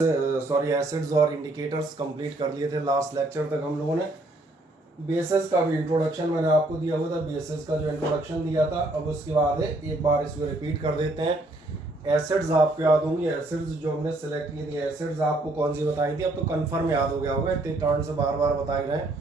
Sorry acids और indicators complete कर लिए थे। लास्ट लेक्चर तक हम लोगों ने बेसिस का भी इंट्रोडक्शन मैंने आपको दिया हुआ था, बेसिस का जो इंट्रोडक्शन दिया था। अब उसके बाद एक बार इसको रिपीट कर देते हैं। एसिड्स आपको याद होंगी, एसिड्स जो हमने सेलेक्ट की थी, एसिड्स आपको कौन सी बताई थी, अब तो कन्फर्म याद हो गया होगा, इतने टर्न से बार बार बताए गए हैं,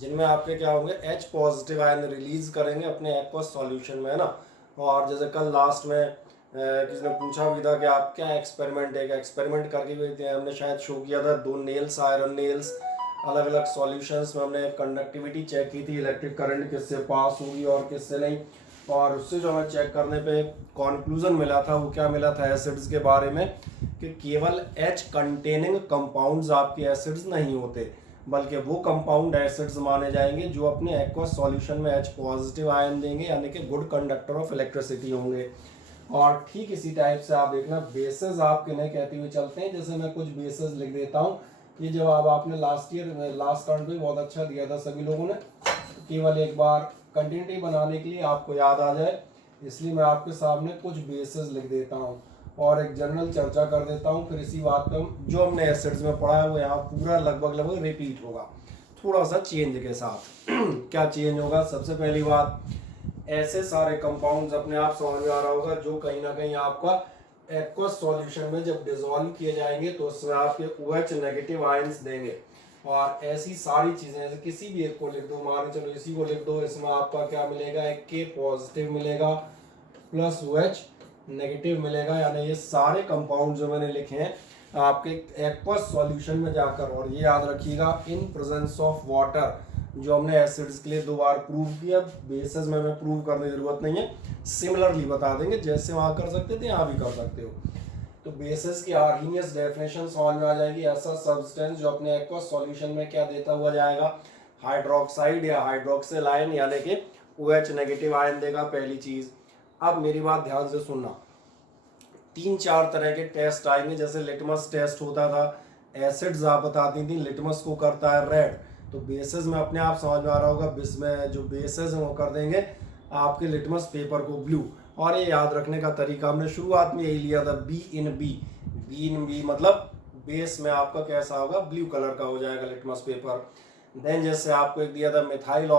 जिनमें आपके क्या होंगे, H पॉजिटिव आयन रिलीज करेंगे अपने एक्वस सॉल्यूशन में, है ना। और जैसे कल लास्ट में किसी ने पूछा भी था कि आप क्या एक्सपेरिमेंट है, क्या एक्सपेरिमेंट करके भी थे, हमने शायद शो किया था 2 नेल्स, आयरन नेल्स, अलग अलग सॉल्यूशंस में हमने कंडक्टिविटी चेक की थी, इलेक्ट्रिक करंट किससे पास होगी और किससे नहीं। और उससे जो हमें चेक करने पे कंक्लूजन मिला था, वो क्या मिला था एसिड्स के बारे में, कि केवल H कंटेनिंग कंपाउंड्स आपके एसिड्स नहीं होते, बल्कि वो कंपाउंड एसिड्स माने जाएंगे जो अपने एक्वस सॉल्यूशन में H पॉजिटिव आयन देंगे, यानी कि गुड कंडक्टर ऑफ इलेक्ट्रिसिटी होंगे। और ठीक इसी टाइप से आप देखना बेसेस आप किन्हें कहते हुए चलते हैं। जैसे मैं कुछ बेसेस लिख देता हूँ, ये जवाब आपने लास्ट टर्म पे बहुत अच्छा दिया था सभी लोगों ने, केवल एक बार कंटिन्यूटी बनाने के लिए आपको याद आ जाए, इसलिए मैं आपके सामने कुछ बेसेस लिख देता हूँ और एक जनरल चर्चा कर देता हूँ। फिर इसी बात पे हम जो हमने एसिड्स में पढ़ा है वो यहाँ पूरा लगभग रिपीट होगा, थोड़ा सा चेंज के साथ। क्या चेंज होगा? सबसे पहली बात, ऐसे सारे कंपाउंड्स अपने आप समझ में आ रहा होगा जो कहीं ना कहीं आपका एक्वस सॉल्यूशन में जब डिसॉल्व किए जाएंगे तो उसमें आपके OH नेगेटिव आयंस देंगे। और ऐसी सारी चीजें, जैसे किसी भी एक को लिख दो, मान चलो इसी को लिख दो, इसमें आपका क्या मिलेगा, एक K पॉजिटिव मिलेगा प्लस OH नेगेटिव मिलेगा। यानी ये सारे कंपाउंड जो मैंने लिखे हैं आपके एक्वस सॉल्यूशन में जाकर, और ये याद रखिएगा इन प्रेजेंस ऑफ वाटर, जो हमने एसिड्स के लिए 2 बार प्रूव किया, बेसिस में हमें प्रूव करने की जरूरत नहीं है, सिमिलरली बता देंगे, जैसे वहां कर सकते थे यहाँ भी कर सकते हो। तो बेसिस की आर्गेनियस डेफिनेशन समझ में आ जाएगी, ऐसा सब्सटेंस जो अपने एक्वस सॉल्यूशन में क्या देता हुआ जाएगा, हाइड्रोक्साइड या हाइड्रोक्सिल आयन, यानी कि OH नेगेटिव आयन देगा, पहली चीज। अब मेरी बात ध्यान से सुनना, 3-4 तरह के टेस्ट आएंगे। जैसे लिटमस टेस्ट होता था, एसिड्स आप बताती थी, लिटमस को करता है रेड, तो बेसिस में अपने आप समझ में आ रहा होगा, में जो बेसिस है वो कर देंगे आपके लिटमस पेपर को ब्लू। और ये याद रखने का तरीका हमने शुरुआत में यही लिया था, बी इन बी मतलब बेस में आपका कैसा होगा, ब्लू कलर का हो जाएगा लिटमस पेपर। देन जैसे आपको एक दिया था मिथाइल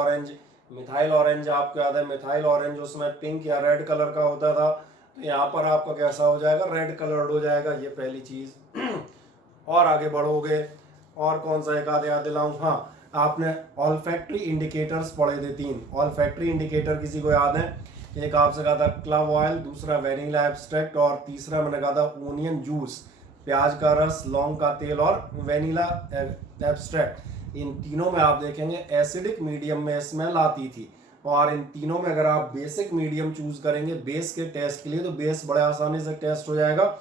ऑरेंज आपको याद है, मिथाइल ऑरेंज उसमें पिंक या रेड कलर का होता था, तो यहाँ पर आपका कैसा हो जाएगा, रेड कलर्ड हो जाएगा, ये पहली चीज। और आगे बढ़ोगे, और कौन सा एक आध याद दिलाऊं, हाँ आपने ऑल्फैक्टरी इंडिकेटर्स पढ़े थे 3 ऑल्फैक्टरी इंडिकेटर, किसी को याद है? एक आपसे कहा था क्लव ऑयल, दूसरा वेनिला एब्स्ट्रैक्ट, और तीसरा मैंने कहा था ओनियन जूस, प्याज का रस, लौंग का तेल और वेनिला एब्स्ट्रैक्ट। इन तीनों में आप देखेंगे एसिडिक मीडियम में स्मेल आती थी, और इन तीनों में अगर आप बेसिक मीडियम चूज करेंगे बेस के टेस्ट के लिए, तो बेस बड़े आसानी से टेस्ट हो जाएगा,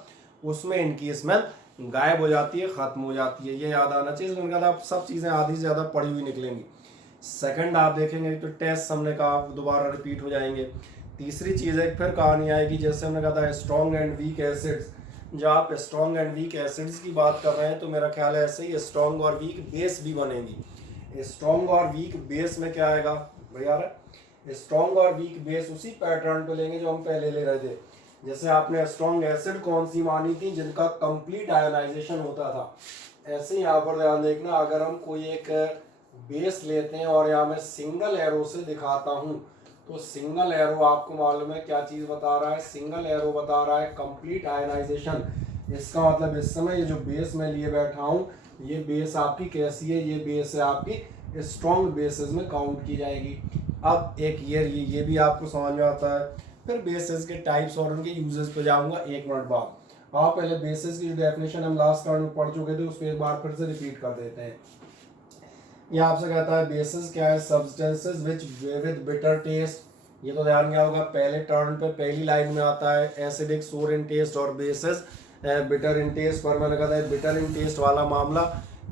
उसमें इनकी स्मेल गायब हो जाती है, खत्म हो जाती है, ये याद आना चाहिए। मैंने कहा था सब चीजें आधी से ज्यादा पड़ी हुई निकलेंगी। सेकंड आप देखेंगे तो टेस्ट हमने कहा दोबारा रिपीट हो जाएंगे। तीसरी चीज एक फिर कहानी आएगी, जैसे हमने कहा था स्ट्रॉन्ग एंड वीक एसिड्स, जब आप स्ट्रॉन्ग एंड वीक एसिड्स की बात कर रहे हैं तो मेरा ख्याल है ऐसे ही स्ट्रॉन्ग और वीक बेस भी बनेगी। स्ट्रॉन्ग और वीक बेस में क्या आएगा भैया, स्ट्रॉन्ग और वीक बेस उसी पैटर्न पे लेंगे जो हम पहले ले रहे थे। जैसे आपने स्ट्रॉन्ग एसिड कौन सी मानी थी, जिनका कंप्लीट आयोनाइजेशन होता था, ऐसे ही यहाँ पर ध्यान देखना, अगर हम कोई एक बेस लेते हैं और यहाँ मैं सिंगल एरो से दिखाता हूँ, तो सिंगल एरो आपको मालूम है क्या चीज बता रहा है, सिंगल एरो बता रहा है कंप्लीट आयोनाइजेशन। इसका मतलब इस समय ये जो बेस मैं लिए बैठा हूँ, ये बेस आपकी कैसी है, ये बेस है आपकी स्ट्रॉन्ग बेसिस में काउंट की जाएगी। अब एक ये भी आपको समझ में आता है। फिर बेसिस के टाइप्स और उनके यूजेस पे जाऊंगा 1 मिनट बाद। आप पहले बेसिस की जो डेफिनेशन हम लास्ट टर्म में पढ़ चुके थे उसको एक बार फिर से रिपीट कर देते हैं। ये आपसे कहता है बेसिस क्या है, substances which with bitter taste. ये तो ध्यान गया होगा, पहले टर्न पे पहली लाइन में आता है एसिडिक, सोर इन टेस्ट, और बेसिस बिटर इन टेस्ट। पर मैंने कहा था बिटर इन टेस्ट वाला मामला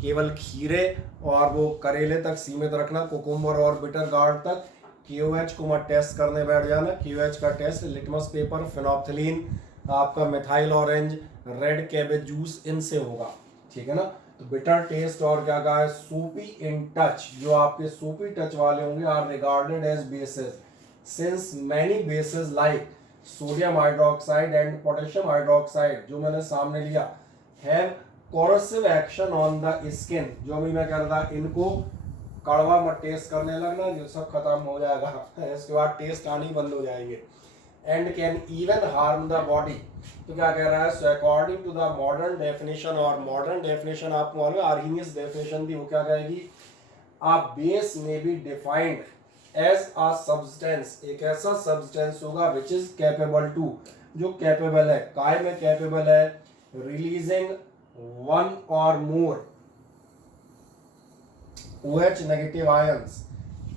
केवल खीरे और वो करेले तक सीमित रखना, कुकुम्बर और बिटर गार्ड तक। QH को मत टेस्ट करने बैठ जाना, QH का टेस्ट लिटमस पेपर, फिनोप्थिलीन, आपका methyl orange, red cabbage juice, इनसे होगा, ठीक है ना। तो बिटर टेस्ट और क्या कहा है, सूपी इन टच, जो आपके सूपी टच वाले होंगे are regarded as bases, since many bases like sodium hydroxide and potassium hydroxide, जो मैंने सामने लिया, have corrosive action on the skin, जो भी मैं कह रहा था, इनको कड़वा मत टेस्ट करने लगना, जो सब खत्म हो जाएगा, इसके बाद टेस्ट आनी बंद हो जाएंगे। And can even harm the body, तो क्या कह रहा है, so according to the modern definition, और मॉडर्न डेफिनेशन आपको मालूम है, आर्हीनियस डेफिनेशन थी, वो क्या कहेगी, आ बेस में be defined as a substance, एक ऐसा सब्सटेंस होगा विच इज कैपेबल टू, जो कैपेबल है, काय में कैपेबल है, releasing one or more OH negative ions,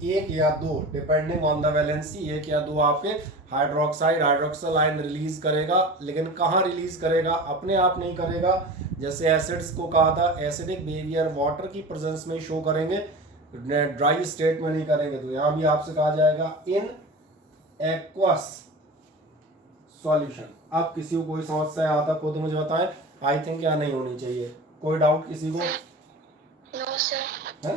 एक या दो, डिपेंडिंग ऑन द वैलेंसी, एक या दो आपके हाइड्रोक्साइड आयन रिलीज करेगा, लेकिन कहाँ रिलीज करेगा, अपने आप नहीं करेगा, जैसे एसिड्स को कहा था, एसिडिक बिहेवियर वाटर की प्रेजेंस में शो करेंगे, ड्राई स्टेट में नहीं करेंगे। तो यहाँ भी आपसे कहा जाएगा इन एक्वस सॉल्यूशन। अब किसी को कोई समस्या आता खुद मुझे बताएं, आई थिंक क्या नहीं होनी चाहिए, कोई डाउट किसी को? No sir.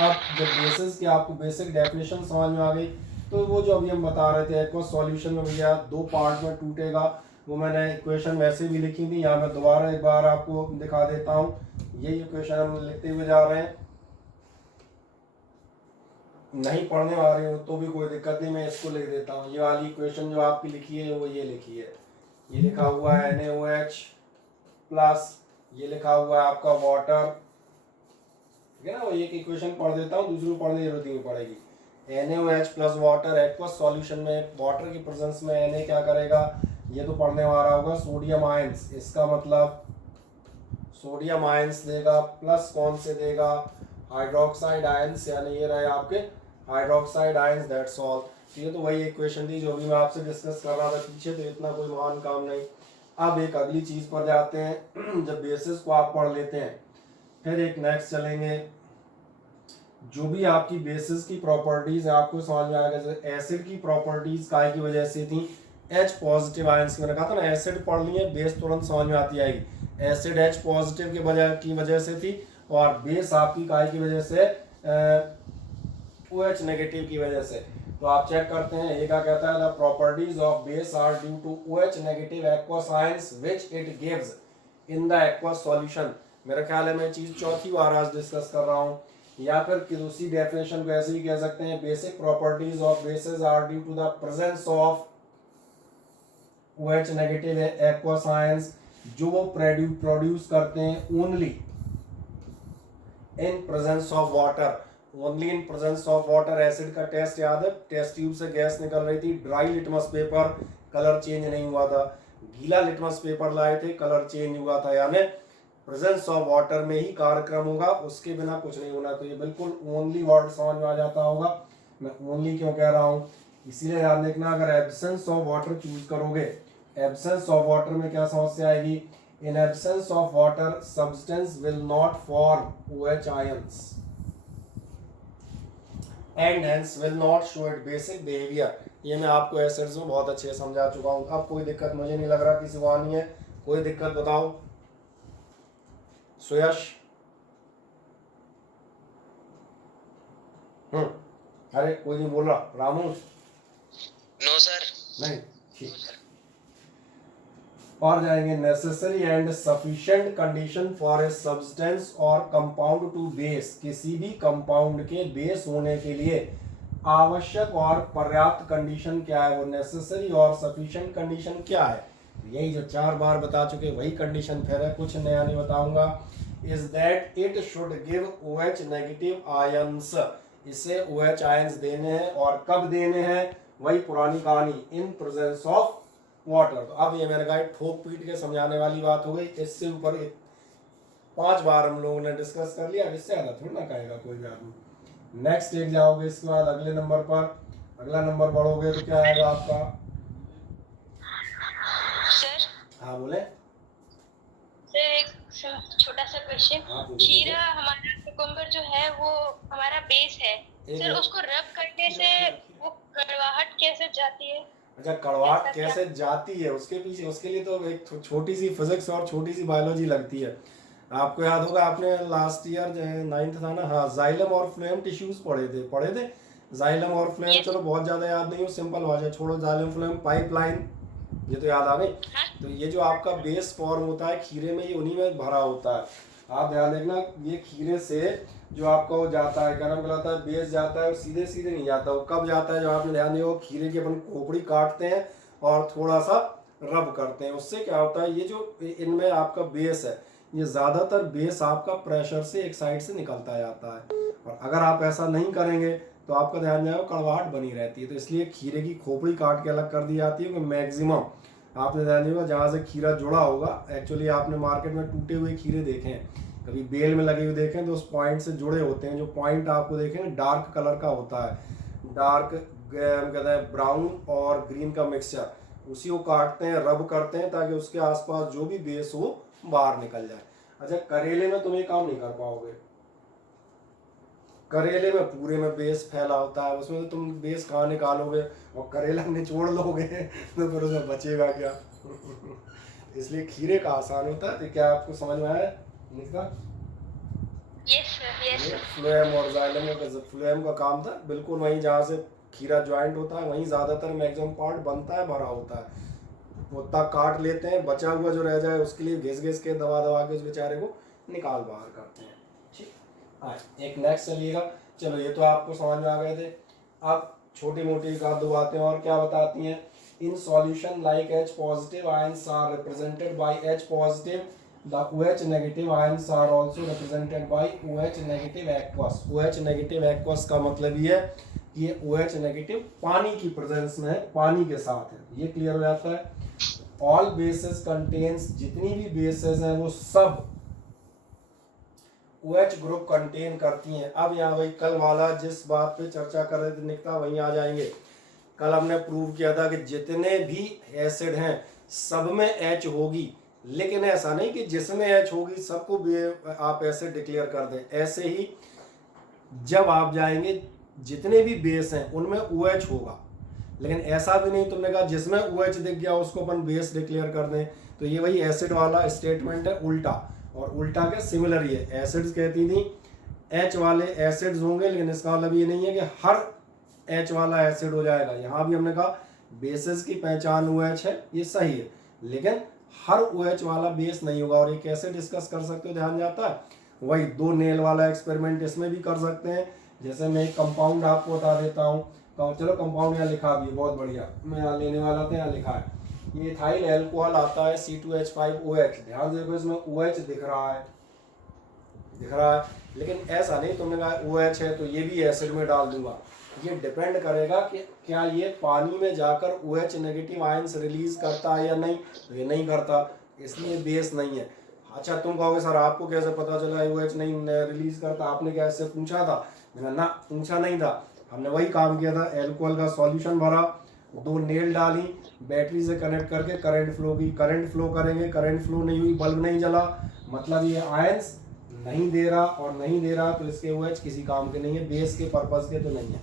अब जब बेसिस की आपको बेसिक डेफिनेशन समझ में आ गई, तो वो जो अभी हम बता रहे थे एक्वस सॉल्यूशन में भैया दो पार्ट में टूटेगा, वो मैंने इक्वेशन वैसे भी लिखी थी, यहाँ मैं दोबारा एक बार आपको दिखा देता हूँ। यही इक्वेशन हम लिखते हुए जा रहे हैं, नहीं पढ़ने आ रही हो तो भी कोई दिक्कत नहीं, मैं इसको लिख देता हूँ। ये वाली इक्वेशन जो आपकी लिखी है वो ये लिखी है, ये लिखा हुआ है NaOH प्लस, ये लिखा हुआ है आपका वाटर, ठीक है ना। वो एक इक्वेशन पढ़ देता हूँ, दूसरी पढ़ने की जरूरत नहीं पड़ेगी। NaOH plus water, aqueous solution में वाटर की प्रेजेंस में Na क्या करेगा, ये तो पढ़ने वाला होगा, सोडियम आयंस, इसका मतलब सोडियम आयंस देगा, प्लस कौन से देगा, हाइड्रोक्साइड आयंस, यानी ये रहे आपके हाइड्रोक्साइड आयंस, दैट्स ऑल। ये तो वही इक्वेशन थी जो भी मैं आपसे डिस्कस कर रहा था पीछे, तो इतना कोई महान काम नहीं। अब एक अगली चीज पर जाते हैं, जब बेसिस को आप पढ़ लेते हैं, फिर एक नेक्स्ट चलेंगे, जो भी आपकी बेसिस की प्रॉपर्टीज है आपको समझ में आएगा। जैसे एसिड की प्रॉपर्टीज काय की वजह से थी, H पॉजिटिव आयंस की, मैंने कहा था ना एसिड पढ़ लिए बेस तुरंत समझ में आती आएगी। एसिड H पॉजिटिव की वजह से थी, और बेस आपकी काय की वजह से OH नेगेटिव की वजह से। तो आप चेक करते हैं, ये क्या कहता है, the properties of base are due to OH negative aqueous ions which it gives in the aqueous solution. मेरा ख्याल है मैं चीज चौथी बार आज डिस्कस कर रहा हूँ, या फिर दूसरी डेफिनेशन को ऐसे ही कह सकते हैं, basic properties of bases are due to the presence of OH negative aqueous ions, जो वो प्रोड्यूस करते हैं only in presence of water, only in presence of water. Acid का टेस्ट याद है, टेस्ट ट्यूब से गैस निकल रही थी, dry litmus paper, colour change नहीं हुआ था, गीला लिटमस पेपर लाए थे, कलर चेंज हुआ था, यानी प्रेजेंस ऑफ वाटर में ही कार्यक्रम होगा, उसके बिना कुछ नहीं होना। तो ये बिल्कुल ओनली वर्ड समझ में आ जाता होगा, मैं ओनली क्यों कह रहा हूँ, इसीलिए ध्यान देखना। अगर एब्सेंस ऑफ वाटर चूज करोगे, एब्सेंस ऑफ वाटर में क्या समस्या आएगी, in absence of water substance will not form OH ions and hence will not show it basic behaviour. ये मैं आपको एसिड्स में बहुत अच्छे से समझा चुका हूँ, अब कोई दिक्कत मुझे नहीं लग रहा किसी को आनी है, कोई दिक्कत बताओ सुयश? अरे कोई नहीं बोल रहा, रामू? No sir. नहीं, ठीक। और जाएंगे, necessary and sufficient condition for a substance और कंपाउंड टू बेस, किसी भी कंपाउंड के बेस होने के लिए आवश्यक और पर्याप्त कंडीशन क्या है, वो नेसेसरी और सफिशिएंट कंडीशन क्या है, यही जो 4 बार बता चुके वही कंडीशन फिर है, कुछ नया नहीं बताऊंगा। Is that it should give OH negative ions, इसे OH आयंस देने हैं, और कब देने हैं, वही पुरानी कहानी, इन प्रेजेंस ऑफ वाटर। तो अब ये मैंने कहा ठोक पीट के समझाने वाली बात हो गई, इससे ऊपर 5 बार हम लोगों ने डिस्कस कर लिया, इससे ज्यादा थोड़ी ना कहेगा कोई भी आदमी। नेक्स्ट एक जाओगे, इसके बाद अगले नंबर पर, अगला नंबर बढ़ोगे तो क्या आएगा आपका? सर। हाँ बोले सर, एक छोटा सा क्वेश्चन, खीरा हमारा कुकुम्बर जो है वो हमारा बेस है सर, उसको रब करने से वो कड़वाहट कैसे जाती है? अच्छा, कड़वाहट कैसे जाती है, उसके पीछे, उसके लिए तो एक छोटी सी फिजिक्स और छोटी सी बायोलॉजी लगती है। आपको याद होगा, आपने लास्ट ईयर 9th था ना, हाँ, जाइलम और फ्लोएम टिश्यूज पढ़े थे जाइलम और फ्लोएम। चलो बहुत ज्यादा याद नहीं हो, सिंपल हो जाए, छोड़ो जाइलम फ्लोएम। पाइपलाइन, ये तो याद आ गई। हाँ तो ये जो आपका बेस फॉर्म होता है खीरे में, ये उन्हीं में भरा होता है। आप ध्यान देखना, ये खीरे से जो आपका वो जाता है, क्या नाम कहलाता है, बेस जाता है, और सीधे सीधे नहीं जाता। वो कब जाता है, जो आपने ध्यान दिया, वो खीरे की अपन खोपड़ी काटते हैं और थोड़ा सा रब करते हैं। उससे क्या होता है, ये जो इनमें आपका बेस है, ये ज़्यादातर बेस आपका प्रेशर से एक साइड से निकलता जाता है। और अगर आप ऐसा नहीं करेंगे तो आपका ध्यान जाएगा कड़वाहट बनी रहती है। तो इसलिए खीरे की खोपड़ी काट के अलग कर दी जाती है कि मैक्सिमम आपने ध्यान दिया जहाँ से खीरा जुड़ा होगा, एक्चुअली आपने मार्केट में टूटे हुए खीरे देखे हैं, कभी बेल में लगे हुए देखें, तो उस पॉइंट से जुड़े होते हैं। जो पॉइंट आपको देखें डार्क कलर का होता है, डार्क कहते हैं ब्राउन और ग्रीन का मिक्सचर, उसी को काटते हैं, रब करते हैं, ताकि उसके आसपास जो भी बेस हो बाहर निकल जाए। अच्छा, करेले में तुम ये काम नहीं कर पाओगे। करेले में पूरे में बेस फैला होता है, उसमें तो तुम बेस कहाँ निकालोगे, और करेला निचोड़ लोगे तो फिर उसमें बचेगा क्या। इसलिए खीरे का आसान होता है। तो क्या आपको समझ में आया निका? Yes sir. फ्लोएम और जाइलम का, फ्लोएम का काम था बिल्कुल वहीं जहाँ से खीरा ज्वाइंट होता है, वहीं ज़्यादातर मैक्सिमम पार्ट बनता है, भरा होता है। उतना काट लेते हैं, बचा हुआ जो रह जाए उसके लिए घिस घिस के दबा दबा के उस बेचारे को निकाल बाहर करते हैं। ठीक, हाँ एक नेक्स्ट चलिएगा। चलो ये तो आपको समझ में आ गए थे। अब छोटी मोटी एक आध दो बातें और क्या बताती हैं। In solution like H positive ions are represented by H positive, the OH negative ions are also represented by OH negative aqueous. OH negative aqueous का मतलब ये है कि ये OH नेगेटिव पानी की प्रेजेंस में है, पानी के साथ है। ये क्लियर हो जाता है। ऑल बेसेस कंटेन्स, जितनी भी बेसेस हैं वो सब OH ग्रुप कंटेन करती हैं। अब यहाँ वही कल वाला जिस बात पे चर्चा कर रहे थे निकता, वहीं आ जाएंगे। कल हमने प्रूव किया था कि जितने भी एसिड हैं सब में H होगी, लेकिन ऐसा नहीं कि जिसमें H होगी सबको आप एसिड डिक्लेयर कर दें। ऐसे ही जब आप जाएंगे जितने भी बेस हैं उनमें OH होगा, लेकिन ऐसा भी नहीं तुमने कहा जिसमें OH दिख गया उसको अपन बेस डिक्लेयर कर दें। तो ये वही एसिड वाला स्टेटमेंट है, उल्टा। और उल्टा के सिमिलर ही है। एसिड्स कहती थी H वाले एसिड्स होंगे, लेकिन इसका मतलब ये नहीं है कि हर H वाला एसिड हो जाएगा। यहाँ भी हमने कहा बेसेस की पहचान OH है, ये सही है, लेकिन हर OH वाला बेस नहीं होगा। और एक कैसे डिस्कस कर सकते हो, ध्यान जाता है, वही 2 नेल वाला एक्सपेरिमेंट इसमें भी कर सकते हैं। जैसे मैं एक कंपाउंड आपको बता देता हूँ, तो चलो कंपाउंड यहाँ लिखा भी है, बहुत बढ़िया, मैं यहाँ लेने वाला था, यहाँ लिखा है ये इथाइल एल्कोहल आता है C2H5OH। ध्यान देखो इसमें OH दिख रहा है, लेकिन ऐसा नहीं तुमने कहा OH है तो ये भी एसिड में डाल दूंगा। ये डिपेंड करेगा कि क्या ये पानी में जाकर OH नेगेटिव आयंस रिलीज करता है या नहीं, तो ये नहीं करता, इसलिए बेस नहीं है। अच्छा तुम कहोगे सर आपको कैसे पता चला OH नहीं रिलीज करता, आपने क्या इससे पूछा था? मैंने ना पूछा नहीं था, हमने वही काम किया था। एल्कोहल का सॉल्यूशन भरा, 2 नेल डाली, बैटरी से कनेक्ट करके करंट फ्लो की, करंट फ्लो करेंगे, करंट फ्लो नहीं हुई, बल्ब नहीं जला, मतलब ये आयंस नहीं दे रहा, और नहीं दे रहा तो इसके OH किसी काम के नहीं है, बेस के पर्पस के तो नहीं है।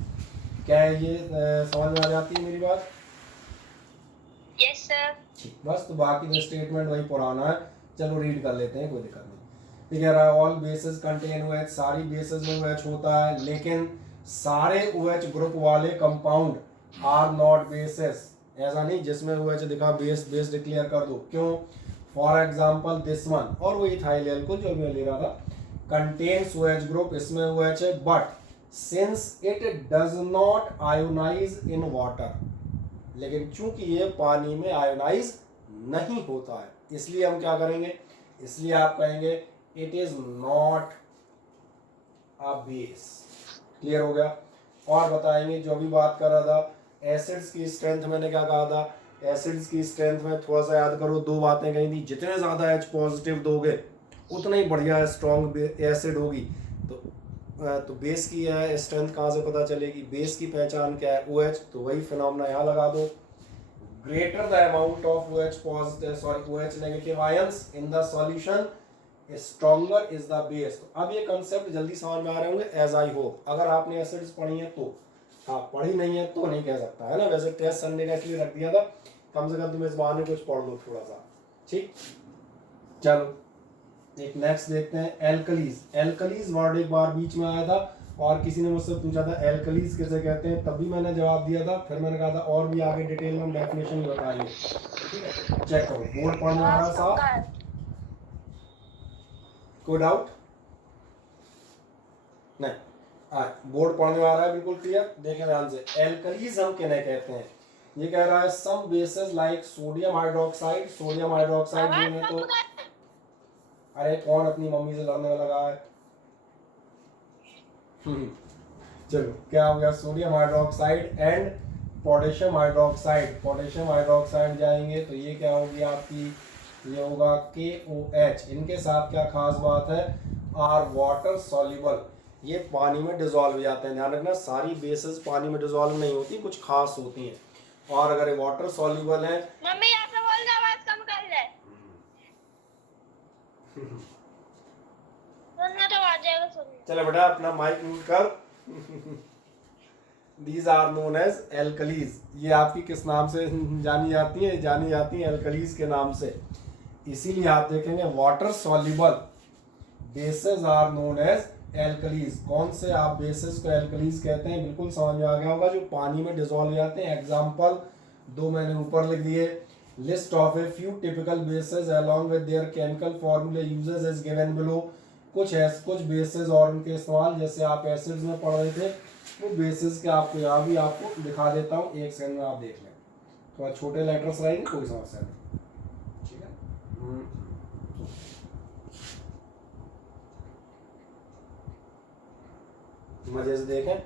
क्या है ये समझ में आ जाती है मेरी बात? Yes sir. ठीक, बस तो बाकी का स्टेटमेंट वही पुराना है, चलो रीड कर लेते हैं, कोई दिक्कत नहीं। ये कह रहा है ऑल बेसेस कंटेन OH, सारी बेसेस में OH होता है, लेकिन सारे OH ग्रुप वाले कंपाउंड आर नॉट बेसेस। ऐसा नहीं जिसमें OH दिखा बेस बेस डिक्लेयर कर दो, क्यों? फॉर एग्जाम्पल दिस वन, और वो इथाइल एल्कोहल जो मैं ले रहा था, कंटेन्स OH ग्रुप, इसमें OH है, but since it does not ionize in water, लेकिन चूंकि ये पानी में आयोनाइज नहीं होता है, इसलिए हम क्या करेंगे, इसलिए आप कहेंगे it is not a base. Clear हो गया? और बताएंगे जो भी बात कर रहा था एसिड्स की स्ट्रेंथ, मैंने क्या कहा था, एसिड्स की स्ट्रेंथ में थोड़ा सा याद करो, 2 बातें कही थी, जितने ज़्यादा H पॉजिटिव दोगे उतना ही बढ़िया स्ट्रॉन्ग एसिड होगी। तो बेस की है स्ट्रेंथ कहाँ से पता चलेगी, बेस की पहचान क्या है, OH, तो वही फिनोमेना यहाँ लगा दो। Greater the amount of OH negative ions in the solution stronger is the base. तो अब ये कंसेप्ट जल्दी समझ में आ रहे होंगे, एज आई होप। अगर आपने एसिड्स पढ़ी है तो, हाँ पढ़ी नहीं है तो नहीं कह सकता है ना, वैसे टेस्ट संडे का इसलिए रख दिया था, कम से कम तुम इस बहाने कुछ पढ़ लो थोड़ा सा। ठीक, चलो एक नेक्स्ट देखते हैं, एल्कलीज। एल्कलीज वर्ड एक बार बीच में आया था और किसी ने मुझसे पूछा था एल्कलीज किसे कहते हैं, तब भी मैंने जवाब दिया था, फिर मैंने कहा था और भी आगे डिटेल में डेफिनेशन बताएंगे। ठीक है, चेक करो बोर्ड पढ़ने आ रहा है साहब, कोई डाउट नहीं? बोर्ड पढ़ने आ रहा है बिल्कुल क्लियर। देखें ध्यान से, एल्कलीज हम किन्हें कहते हैं? ये कह रहा है some bases like sodium hydroxide, sodium hydroxide में तो, अरे कौन अपनी मम्मी से लड़ने लगा है? चलो क्या हो गया, sodium hydroxide and potassium hydroxide. Potassium hydroxide जाएंगे तो ये क्या होगी आपकी, ये होगा KOH। इनके साथ क्या खास बात है, आर वाटर सॉल्युबल, ये पानी में डिजोल्व हो जाते हैं। ध्यान रखना सारी बेसेस पानी में डिजोल्व नहीं होती, कुछ खास होती हैं। और अगर वाटर सॉल्युबल है, मम्मी ऐसा बोल दे, आवाज कम कर दे, सुनना तो आ जाएगा सुनना। चलो बेटा अपना माइक म्यूट कर। These are known as alkalis। ये आपकी किस नाम से जानी जाती है? जानी जाती है एल्कलीज के नाम से। इसीलिए आप देखेंगे water soluble bases are known as alkalis. कौन से आप बेसेस को एल्कलीज कहते हैं? बिल्कुल समझ में आ गया होगा, जो पानी में डिसॉल्व हो जाते हैं। एग्जांपल दो मैंने ऊपर लिख दिए, list of a few typical bases along with their chemical फॉर्मूले यूजेस इज गिवन बिलो। कुछ बेसेस और उनके इस्तेमाल, जैसे आप एसिड्स में पढ़ रहे थे, वो बेसिस के आपको यहाँ भी आपको दिखा देता हूँ, एक सेकंड में आप देख लें। थोड़ा छोटे लेटर्स रहेंगे, कोई समस्या नहीं, ठीक है। मजे से देखें,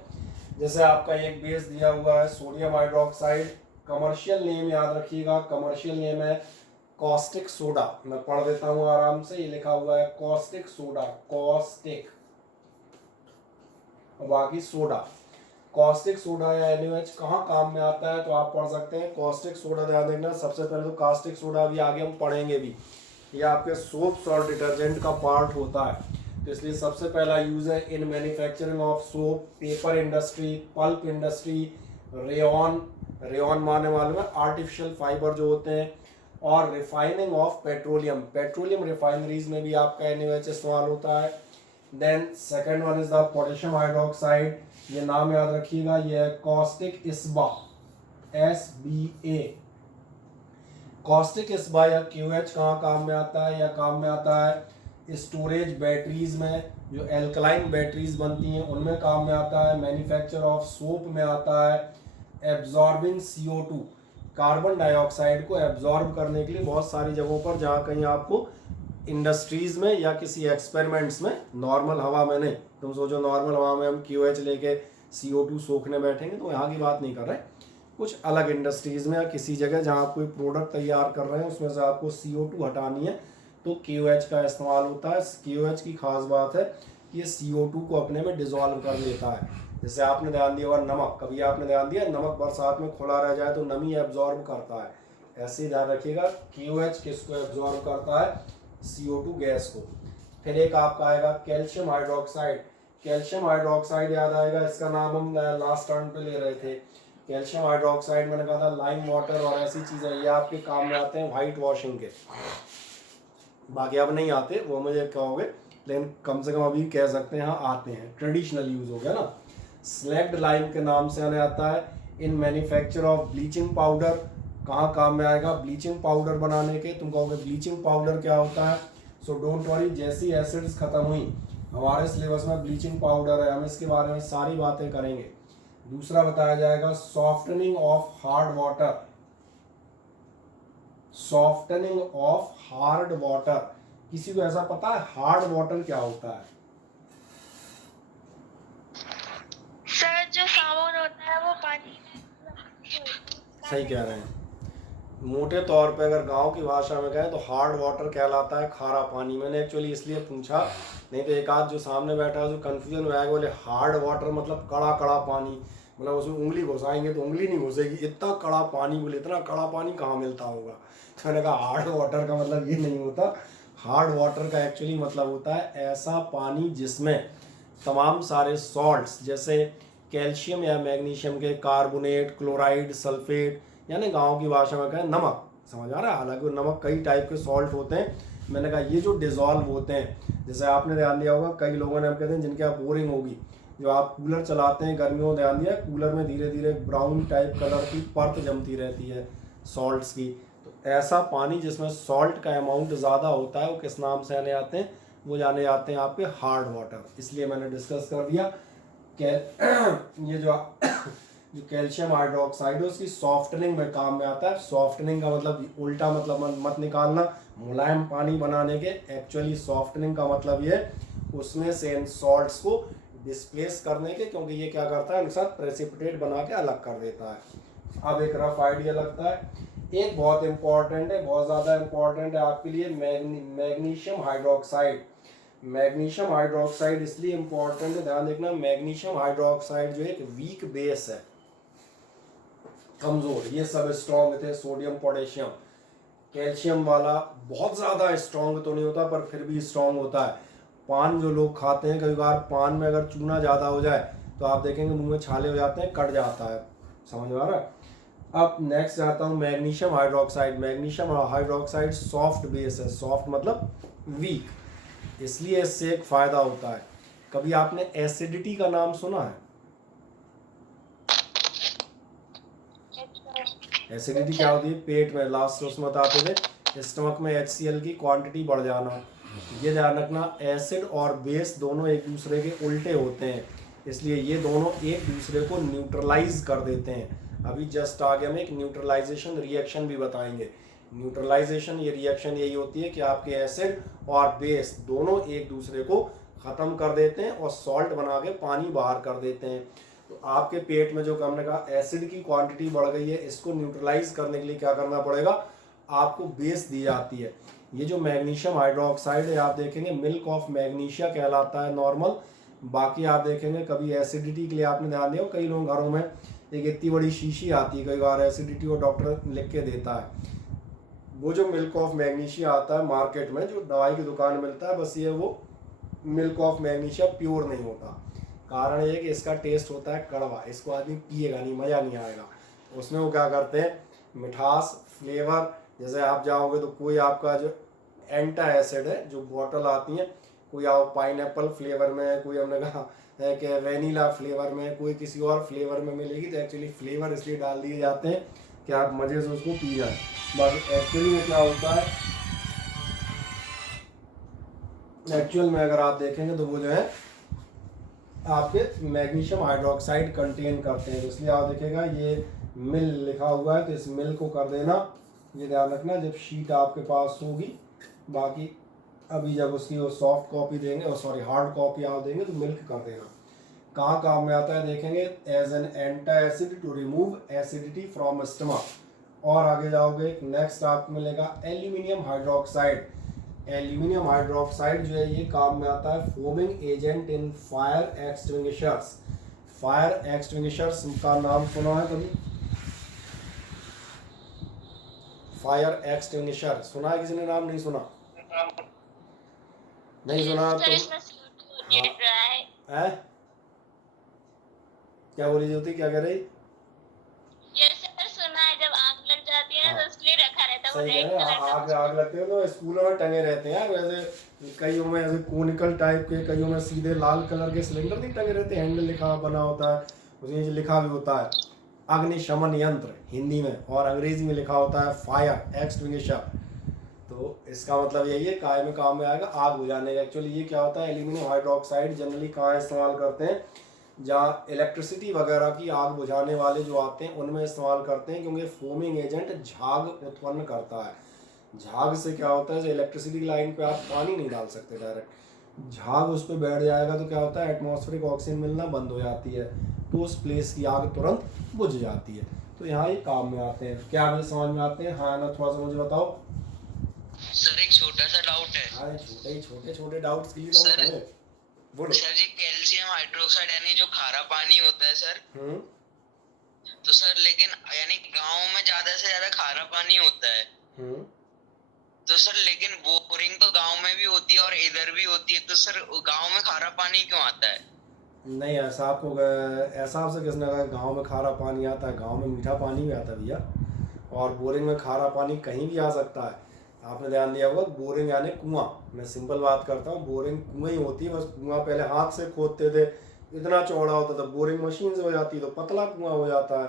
जैसे आपका एक बेस दिया हुआ है सोडियम हाइड्रोक्साइड, कमर्शियल नेम याद रखिएगा, कमर्शियल नेम है कॉस्टिक सोडा। मैं पढ़ देता हूँ आराम से, ये लिखा हुआ है कॉस्टिक सोडा, कॉस्टिक, बाकी सोडा। कॉस्टिक सोडा या NaOH कहाँ काम में आता है तो आप पढ़ सकते हैं कॉस्टिक सोडा। ध्यान देखना, सबसे पहले तो कास्टिक सोडा भी आगे हम पढ़ेंगे भी, ये आपके सोप्स और डिटर्जेंट का पार्ट होता है, तो इसलिए सबसे पहला यूज है in manufacturing of soap, paper industry, pulp industry, rayon, rayon माने मालूम है आर्टिफिशियल फाइबर जो होते हैं, और refining of petroleum, petroleum refineries में भी आपका NaOH इस्तेमाल होता है। Then second one is the potassium hydroxide, ये नाम याद रखिएगा, ये है कॉस्टिक इसबा, SBA। कॉस्टिक इसबा या KOH कहाँ काम में आता है? या काम में आता है स्टोरेज बैटरीज में, जो एल्कलाइन बैटरीज बनती हैं उनमें काम में आता है, मैन्युफैक्चर ऑफ सोप में आता है, एब्जॉर्बिंग CO2, कार्बन डाइऑक्साइड को एब्जॉर्ब करने के लिए बहुत सारी जगहों पर, जहाँ कहीं आपको इंडस्ट्रीज में या किसी एक्सपेरिमेंट्स में, नॉर्मल हवा में नहीं। तुम सोचो नॉर्मल हवा में हम KOH लेके CO2 सोखने बैठेंगे, तो यहाँ की बात नहीं कर रहे, कुछ अलग इंडस्ट्रीज में या किसी जगह जहाँ आप कोई प्रोडक्ट तैयार कर रहे हैं उसमें से आपको CO2 हटानी है, तो KOH का इस्तेमाल होता है। KOH की खास बात है कि ये CO2 को अपने में डिजोल्व कर देता है। जैसे आपने ध्यान दिया होगा नमक, कभी आपने ध्यान दिया नमक बरसात में खुला रह जाए तो नमी एब्जॉर्ब करता है, ऐसे ही ध्यान रखिएगा KOH किसको एब्जॉर्ब करता है? CO2 गैस को। फिर एक आपका आएगा कैल्शियम हाइड्रोक्साइड, कैल्शियम हाइड्रोक्साइड याद आएगा, इसका नाम हम लास्ट टर्म पे ले रहे थे। कैल्शियम हाइड्रोक्साइड मैंने कहा था लाइम वाटर और ऐसी चीज़ें, ये आपके काम में आते हैं वाइट वॉशिंग के, बाकी अब नहीं आते वो मुझे कहोगे, लेकिन कम से कम अभी कह सकते हैं हाँ आते हैं, ट्रेडिशनल यूज हो गया ना। स्लैग्ड लाइम के नाम से आने आता है इन मैन्युफैक्चर ऑफ ब्लीचिंग पाउडर, कहाँ काम में आएगा? ब्लीचिंग पाउडर बनाने के। तुम कहोगे ब्लीचिंग पाउडर क्या होता है? सो डोंट वरी, जैसी एसिड्स खत्म हुई हमारे सिलेबस में ब्लीचिंग पाउडर है, हम इसके बारे में सारी बातें करेंगे। दूसरा बताया जाएगा softening of hard water, softening of hard water. किसी को ऐसा पता है हार्ड वाटर क्या होता है? सर जो साबुन होता है वो पानी में, सही कह रहे हैं। मोटे तौर पे अगर गांव की भाषा में कहें तो हार्ड वाटर कहलाता है खारा पानी। मैंने एक्चुअली इसलिए पूछा, नहीं तो एक आध जो सामने बैठा है जो कन्फ्यूजन में आएगा, बोले हार्ड वाटर मतलब कड़ा कड़ा पानी, मतलब उसमें उंगली घुसाएंगे तो उंगली नहीं घुसेगी, इतना कड़ा पानी, बोले इतना कड़ा पानी कहाँ मिलता होगा। तो मैंने कहा हार्ड वाटर का मतलब ये नहीं होता, हार्ड वाटर का एक्चुअली मतलब होता है ऐसा पानी जिसमें तमाम सारे सॉल्ट्स, जैसे कैल्शियम या मैग्नीशियम के कार्बोनेट, क्लोराइड, सल्फेट, यानी गांव की भाषा में कहें नमक, समझ आ रहा है? हालांकि नमक कई टाइप के सॉल्ट होते हैं। मैंने कहा ये जो डिजॉल्व होते हैं, जैसे आपने ध्यान दिया होगा कई लोगों ने हम कहते हैं जिनके यहाँ बोरिंग होगी, जो आप कूलर चलाते हैं गर्मियों में, ध्यान दिया कूलर में धीरे धीरे ब्राउन टाइप कलर की परत जमती रहती है सॉल्ट्स की, तो ऐसा पानी जिसमें सॉल्ट का अमाउंट ज़्यादा होता है वो किस नाम से जाने जाते हैं, वो जाने जाते हैं आपके हार्ड वाटर। इसलिए मैंने डिस्कस कर दिया ये जो कैल्शियम हाइड्रोक्साइड है उसकी सॉफ्टनिंग में काम में आता है। सॉफ्टनिंग का मतलब उल्टा मतलब मत निकालना मुलायम पानी बनाने के, एक्चुअली सॉफ्टनिंग का मतलब ये उसमें से इन सॉल्ट्स को डिस्प्लेस करने के, क्योंकि ये क्या करता है इनके साथ प्रेसिपिटेट बना के अलग कर देता है। अब एक रफ आइडिया लगता है। एक बहुत इंपॉर्टेंट है, बहुत ज़्यादा इंपॉर्टेंट है आपके लिए, मैग्नीशियम हाइड्रोक्साइड। मैग्नीशियम हाइड्रोक्साइड इसलिए इंपॉर्टेंट है, ध्यान देखना, मैग्नीशियम हाइड्रोक्साइड जो एक वीक बेस है, कमजोर, ये सब स्ट्रॉन्ग थे, सोडियम पोटेशियम। कैल्शियम वाला बहुत ज़्यादा स्ट्रॉन्ग तो नहीं होता पर फिर भी स्ट्रॉन्ग होता है। पान जो लोग खाते हैं, कई बार पान में अगर चूना ज़्यादा हो जाए तो आप देखेंगे मुंह में छाले हो जाते हैं, कट जाता है, समझ में आ रहा है। अब नेक्स्ट आता हूँ magnesium hydroxide. Magnesium hydroxide soft base है, सॉफ्ट मतलब वीक, इसलिए इससे एक फ़ायदा होता है। कभी आपने एसिडिटी का नाम सुना है? एसिडिटी क्या होती है? पेट में, लास्ट उसमें बताते थे स्टमक में HCl की क्वांटिटी बढ़ जाना। ये ध्यान रखना, एसिड और बेस दोनों एक दूसरे के उल्टे होते हैं, इसलिए ये दोनों एक दूसरे को न्यूट्रलाइज कर देते हैं। अभी जस्ट आगे हम एक न्यूट्रलाइजेशन रिएक्शन भी बताएंगे। न्यूट्रलाइजेशन ये रिएक्शन यही होती है कि आपके एसिड और बेस दोनों एक दूसरे को ख़त्म कर देते हैं और सॉल्ट बना के पानी बाहर कर देते हैं। तो आपके पेट में जो हमने कहा एसिड की क्वांटिटी बढ़ गई है, इसको न्यूट्रलाइज करने के लिए क्या करना पड़ेगा, आपको बेस दी जाती है। ये जो मैग्नीशियम हाइड्रोक्साइड है आप देखेंगे मिल्क ऑफ मैग्नीशिया कहलाता है नॉर्मल। बाकी आप देखेंगे कभी एसिडिटी के लिए आपने ध्यान दिया, कई लोग घरों में एक इतनी बड़ी शीशी आती है, कई बार एसिडिटी और डॉक्टर लिख के देता है, वो जो मिल्क ऑफ मैग्नीशिया आता है मार्केट में जो दवाई की दुकान मिलता है, बस ये वो मिल्क ऑफ मैग्नीशिया प्योर नहीं होता। कारण ये कि इसका टेस्ट होता है कड़वा, इसको आदमी पिएगा नहीं, मज़ा नहीं आएगा। उसमें वो क्या करते हैं मिठास फ्लेवर, जैसे आप जाओगे तो कोई आपका जो एंटा एसिड है जो बॉटल आती है, कोई आओ पाइनएप्पल फ्लेवर में, कोई हमने कहा है कि वेनीला फ्लेवर में, कोई किसी और फ्लेवर में मिलेगी, तो एक्चुअली फ्लेवर इसलिए डाल दिए जाते हैं कि आप मज़े से उसको पी जाए। बाकी एक्चुअली में क्या होता है, एक्चुअल में अगर आप देखेंगे तो वो जो है आपके मैग्नीशियम हाइड्रोक्साइड कंटेन करते हैं, इसलिए आप देखेगा ये मिल लिखा हुआ है तो इस मिल को कर देना, ये ध्यान रखना जब शीट आपके पास होगी। बाकी अभी जब उसकी वो सॉफ्ट कॉपी देंगे और सॉरी हार्ड कॉपी आप देंगे तो मिल्क कर देना। कहाँ काम में आता है देखेंगे, as an antacid to remove acidity from stomach. और आगे जाओगे नेक्स्ट आपको मिलेगा एल्यूमिनियम हाइड्रोक्साइड। एल्यूमिनियम हाइड्रोक्साइड जो है ये काम में आता है foaming agent in fire extinguishers. Fire extinguishers का नाम सुना है कभी? फायर एक्सटिंग्विशर सुना है किसी ने? नाम नहीं सुना? नहीं सुना तो है? क्या बोली ज्योति, क्या कह रही? सुना है, जब आग लग जाती है तो इसलिए रखा रहता है वो रेड कलर का। आग लगते हैं तो स्कूलों में टंगे रहते हैं वैसे, कईयों में ऐसे कोनिकल टाइप के, कईयों में सीधे लाल कलर के सिलेंडर नहीं टंगे रहते, हैंडल लिखा बना होता है, उसमें लिखा भी होता है अग्निशमन यंत्र हिंदी में, और अंग्रेजी में लिखा होता है फायर एक्सटिंग्विशर। तो इसका मतलब यही है काय में काम में आएगा, आग बुझाने का। एक्चुअली ये क्या होता है, एल्यूमिनियम हाइड्रोक्साइड जनरली कहाँ इस्तेमाल करते हैं, जहाँ इलेक्ट्रिसिटी वगैरह की आग बुझाने वाले जो आते हैं उनमें इस्तेमाल करते हैं, क्योंकि फोमिंग एजेंट झाग उत्पन्न करता है। झाग से क्या होता है, जो इलेक्ट्रिसिटी लाइन पे आप पानी नहीं डाल सकते डायरेक्ट, झाग उस पर बैठ जाएगा तो क्या होता है एटमॉस्फेरिक ऑक्सीजन मिलना बंद हो जाती है, तो उस प्लेस की आग तुरंत बुझ जाती है। तो यहाँ ये काम में आते हैं। क्या मुझे समझ में आते हैं? हाँ ना, थोड़ा सा मुझे बताओ सर। एक छोटा सा डाउट है। हाँ, छोटे डाउट्स के लिए सर, बोलो सर जी। कैल्शियम हाइड्रोक्साइड यानी जो खारा पानी होता है सर, तो सर लेकिन यानी गांव में ज्यादा से ज्यादा खारा पानी होता है, तो सर लेकिन बोरिंग तो गांव में भी होती है और इधर भी होती है, तो सर गांव में खारा पानी क्यों आता है? नहीं, ऐसा आपको ऐसा आपसे किसने कहा गांव में खारा पानी आता है? गांव में मीठा पानी भी आता है भैया, और बोरिंग में खारा पानी कहीं भी आ सकता है। आपने ध्यान दिया होगा, बोरिंग यानी कुआं, मैं सिंपल बात करता हूँ, बोरिंग कुआं ही होती है, बस कुआं पहले हाथ से खोदते थे, इतना चौड़ा होता था, बोरिंग मशीन से हो जाती है तो पतला कुआं हो जाता है।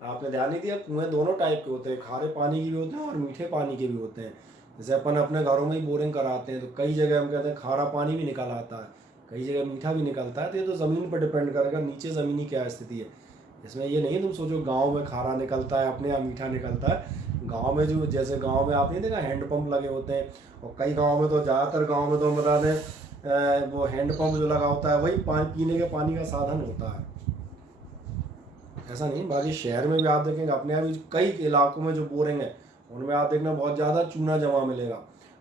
आपने ध्यान नहीं दिया, कुएं दोनों टाइप के होते हैं, खारे पानी के भी होते हैं और मीठे पानी के भी होते हैं। जैसे अपन अपने घरों में ही बोरिंग कराते हैं तो कई जगह हम कहते हैं खारा पानी भी निकल आता है, कई जगह मीठा भी निकलता है। तो ये तो ज़मीन पर डिपेंड करेगा, नीचे ज़मीनी क्या स्थिति है। इसमें ये नहीं तुम सोचो गांव में खारा निकलता है अपने यहाँ मीठा निकलता है। गांव में जो, जैसे गांव में आप नहीं देखा हैंडपम्प लगे होते हैं, और कई गांव में तो, ज़्यादातर गांव में तो बता दें वो हैंडपम्प जो लगा होता है वही पानी पीने के पानी का साधन होता है, ऐसा नहीं। बाकी शहर में भी आप देखेंगे, अपने यहाँ भी कई इलाकों में जो बोरिंग है उनमें आप देखना बहुत ज़्यादा चूना जमा मिलेगा।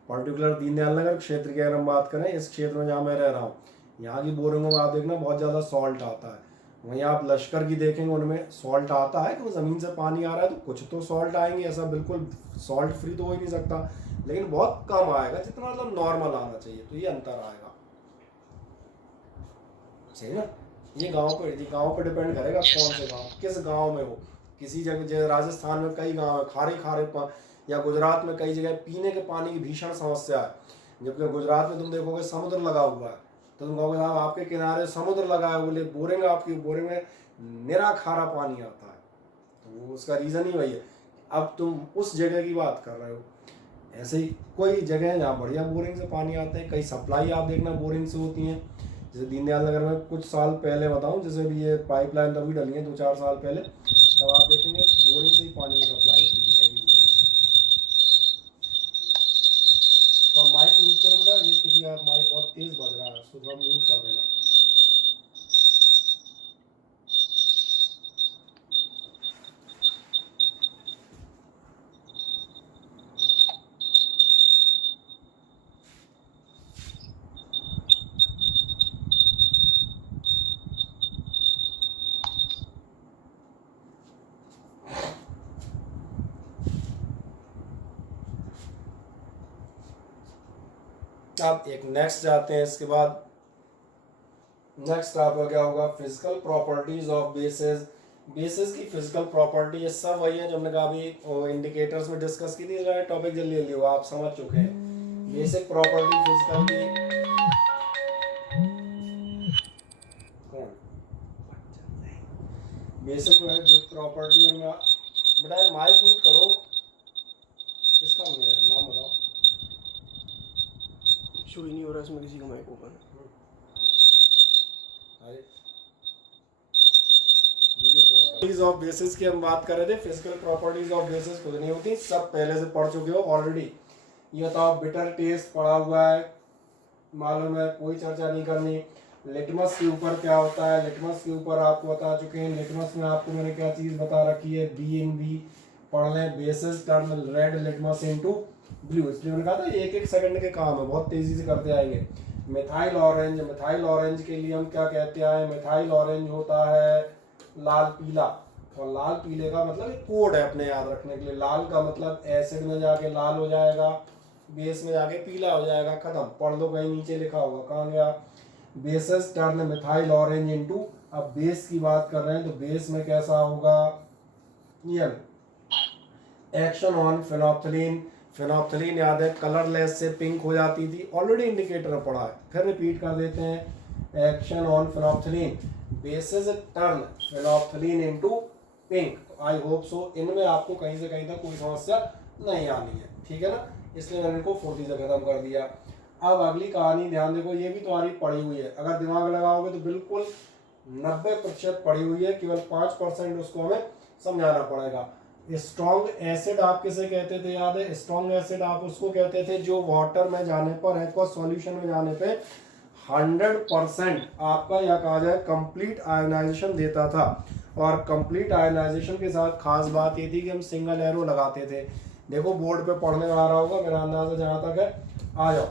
पर्टिकुलर दीनदयाल नगर क्षेत्र की अगर हम बात करें, इस क्षेत्र में जहाँ मैं रह रहा हूँ, यहाँ की बोरिंगों में आप देखना बहुत ज़्यादा सॉल्ट आता है। वहीं आप लश्कर की देखेंगे उनमें सॉल्ट आता है, कि ज़मीन से पानी आ रहा है तो कुछ तो सॉल्ट आएंगे, ऐसा बिल्कुल सॉल्ट फ्री तो हो ही नहीं सकता, लेकिन बहुत कम आएगा, जितना मतलब नॉर्मल आना चाहिए। तो ये अंतर आएगा, सही ना। ये गांव पे डिपेंड करेगा कौन से गांव, किस गांव में हो। किसी जगह राजस्थान में कई गांव है खारे या गुजरात में कई जगह पीने के पानी की भीषण समस्या है। जबकि गुजरात में तुम देखोगे समुद्र लगा हुआ है, तो तुम कहोगे साहब आपके किनारे समुद्र लगा है, बोले बोरिंग, आपकी बोरिंग में निरा खारा पानी आता है। तो वो उसका रीज़न ही वही है। अब तुम उस जगह की बात कर रहे हो, ऐसे ही कोई जगह है जहाँ बढ़िया बोरिंग से पानी आते हैं, कई सप्लाई आप देखना बोरिंग से होती हैं। जैसे दीनदयाल नगर में कुछ साल पहले बताऊं, जैसे भी ये पाइपलाइन तभी डली है 2-4 साल पहले, तब आप देखेंगे बोरिंग से ही पानी की सप्लाई होती थी, हैवी बोरिंग से। तो माइक म्यूट करो बेटा, ये किसी का माइक बहुत तेज बज रहा है, उसको थोड़ा म्यूट कर देना। आप एक नेक्स्ट जाते हैं, इसके बाद नेक्स्ट आपका क्या होगा, physical properties of basis. Basis की फिजिकल प्रॉपर्टी, ये सब वही है जो हमने कहा अभी इंडिकेटर्स में डिस्कस की थी। टॉपिक जल्दी जल्दी हुआ, आप समझ चुके हैं। बेसिक प्रॉपर्टी फिजिकल की, बेसिक जो प्रॉपर्टी उनमें, बेटा माइक म्यूट करो, किसका नाम बताओ। शो ही नहीं हो रहा इसमें किसी का mic open. Properties of bases की हम बात कर रहे थे। फिजिकल प्रॉपर्टीज ऑफ बेसिस खुद नहीं होती, सब पहले से पढ़ चुके हो ऑलरेडी। ये तो बिटर टेस्ट पढ़ा हुआ है, मालूम है, कोई चर्चा नहीं करनी। लिटमस के ऊपर क्या होता है, लिटमस के ऊपर आपको बता चुके हैं। लिटमस में आपको मैंने क्या चीज बता रखी है, बी पढ़ लें। Basis turn red litmus into blue, इसलिए मैंने कहा था एक एक सेकंड के काम है, बहुत तेजी से करते आएंगे। मिथाइल ऑरेंज, मिथाइल ऑरेंज के लिए हम क्या कहते हैं, मिथाइल ऑरेंज होता है लाल पीला, और लाल पीले का मतलब एक कोड है अपने याद रखने के लिए। लाल का मतलब एसिड में जाके लाल हो जाएगा, बेस में जाके पीला हो जाएगा, खत्म। पढ़ लो, कहीं नीचे लिखा होगा, कहाँ गया। Basis turn methyl orange into, अब बेस की बात कर रहे हैं तो बेस में कैसा होगा, ये एक्शन ऑन फेनोल्फथलीन। फेनोल्फथलीन याद है कलरलेस से पिंक हो जाती थी, ऑलरेडी इंडिकेटर में पढ़ा है, फिर रिपीट कर देते हैं। Action on phenolphthalein, bases turn phenolphthalein into pink. I hope so इनमें आपको कहीं से कहीं तक कोई समस्या नहीं आनी है, ठीक है ना। इसलिए मैंने इनको 40 से खत्म कर दिया। अब अगली कहानी ध्यान देखो, ये भी तुम्हारी पढ़ी हुई है, अगर दिमाग लगाओगे तो बिल्कुल 90% पढ़ी हुई है, केवल 5% उसको हमें समझाना पड़ेगा। स्ट्रॉन्ग एसिड आप किसे कहते थे, याद है। स्ट्रॉन्ग एसिड आप उसको कहते थे जो वाटर में जाने पर, एक्वस सॉल्यूशन में जाने पे 100% आपका, या कहा जाए कंप्लीट आयोनाइजेशन देता था। और कंप्लीट आयोनाइजेशन के साथ खास बात ये थी कि हम सिंगल एरो लगाते थे। देखो बोर्ड पे पढ़ने में आ रहा होगा मेरा अंदाजा जहाँ तक है, आ जाओ।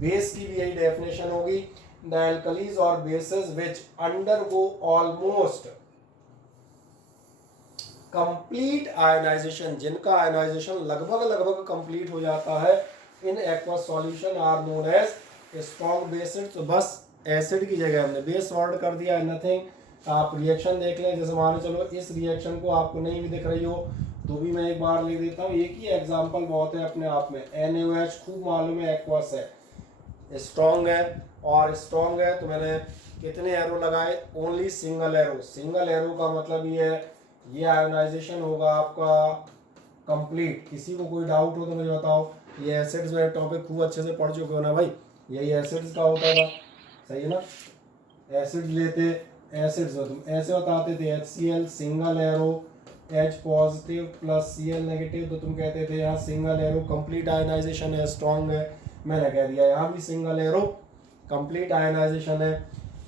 बेस की भी यही डेफिनेशन होगी, द एल्कलीज और bases which undergo almost complete ionization, जिनका आयोनाइजेशन लगभग कंप्लीट हो जाता है in aqueous solution are known as strong bases. तो बस एसिड की जगह हमने बेस सॉल्ट कर दिया, नथिंग। आप रिएक्शन देख लें, जैसे मान चलो इस रिएक्शन को आपको नहीं भी दिख रही हो तो भी मैं एक बार ले देता हूँ, एक ही एग्जांपल बहुत है अपने आप में। NaOH खूब मालूम है, एक्वस है, स्ट्रॉन्ग है, और स्ट्रॉन्ग है तो मैंने कितने एरो लगाए, only single arrow. Single arrow का मतलब ये है ये आयोनाइजेशन होगा आपका कंप्लीट। किसी को कोई डाउट हो तो मुझे बताओ। ये एसिड्स में टॉपिक खूब अच्छे से पढ़ चुके हो ना भाई, यही एसिड्स का होता था, सही है ना। एसिड्स लेते, एसिड्स तुम ऐसे बताते थे HCl single arrow H positive plus Cl negative, तो तुम कहते थे यहाँ सिंगल एरो कंप्लीट आयनाइजेशन है, स्ट्रॉन्ग है। मैंने कह दिया यहाँ भी सिंगल एरो कंप्लीट आयनाइजेशन है।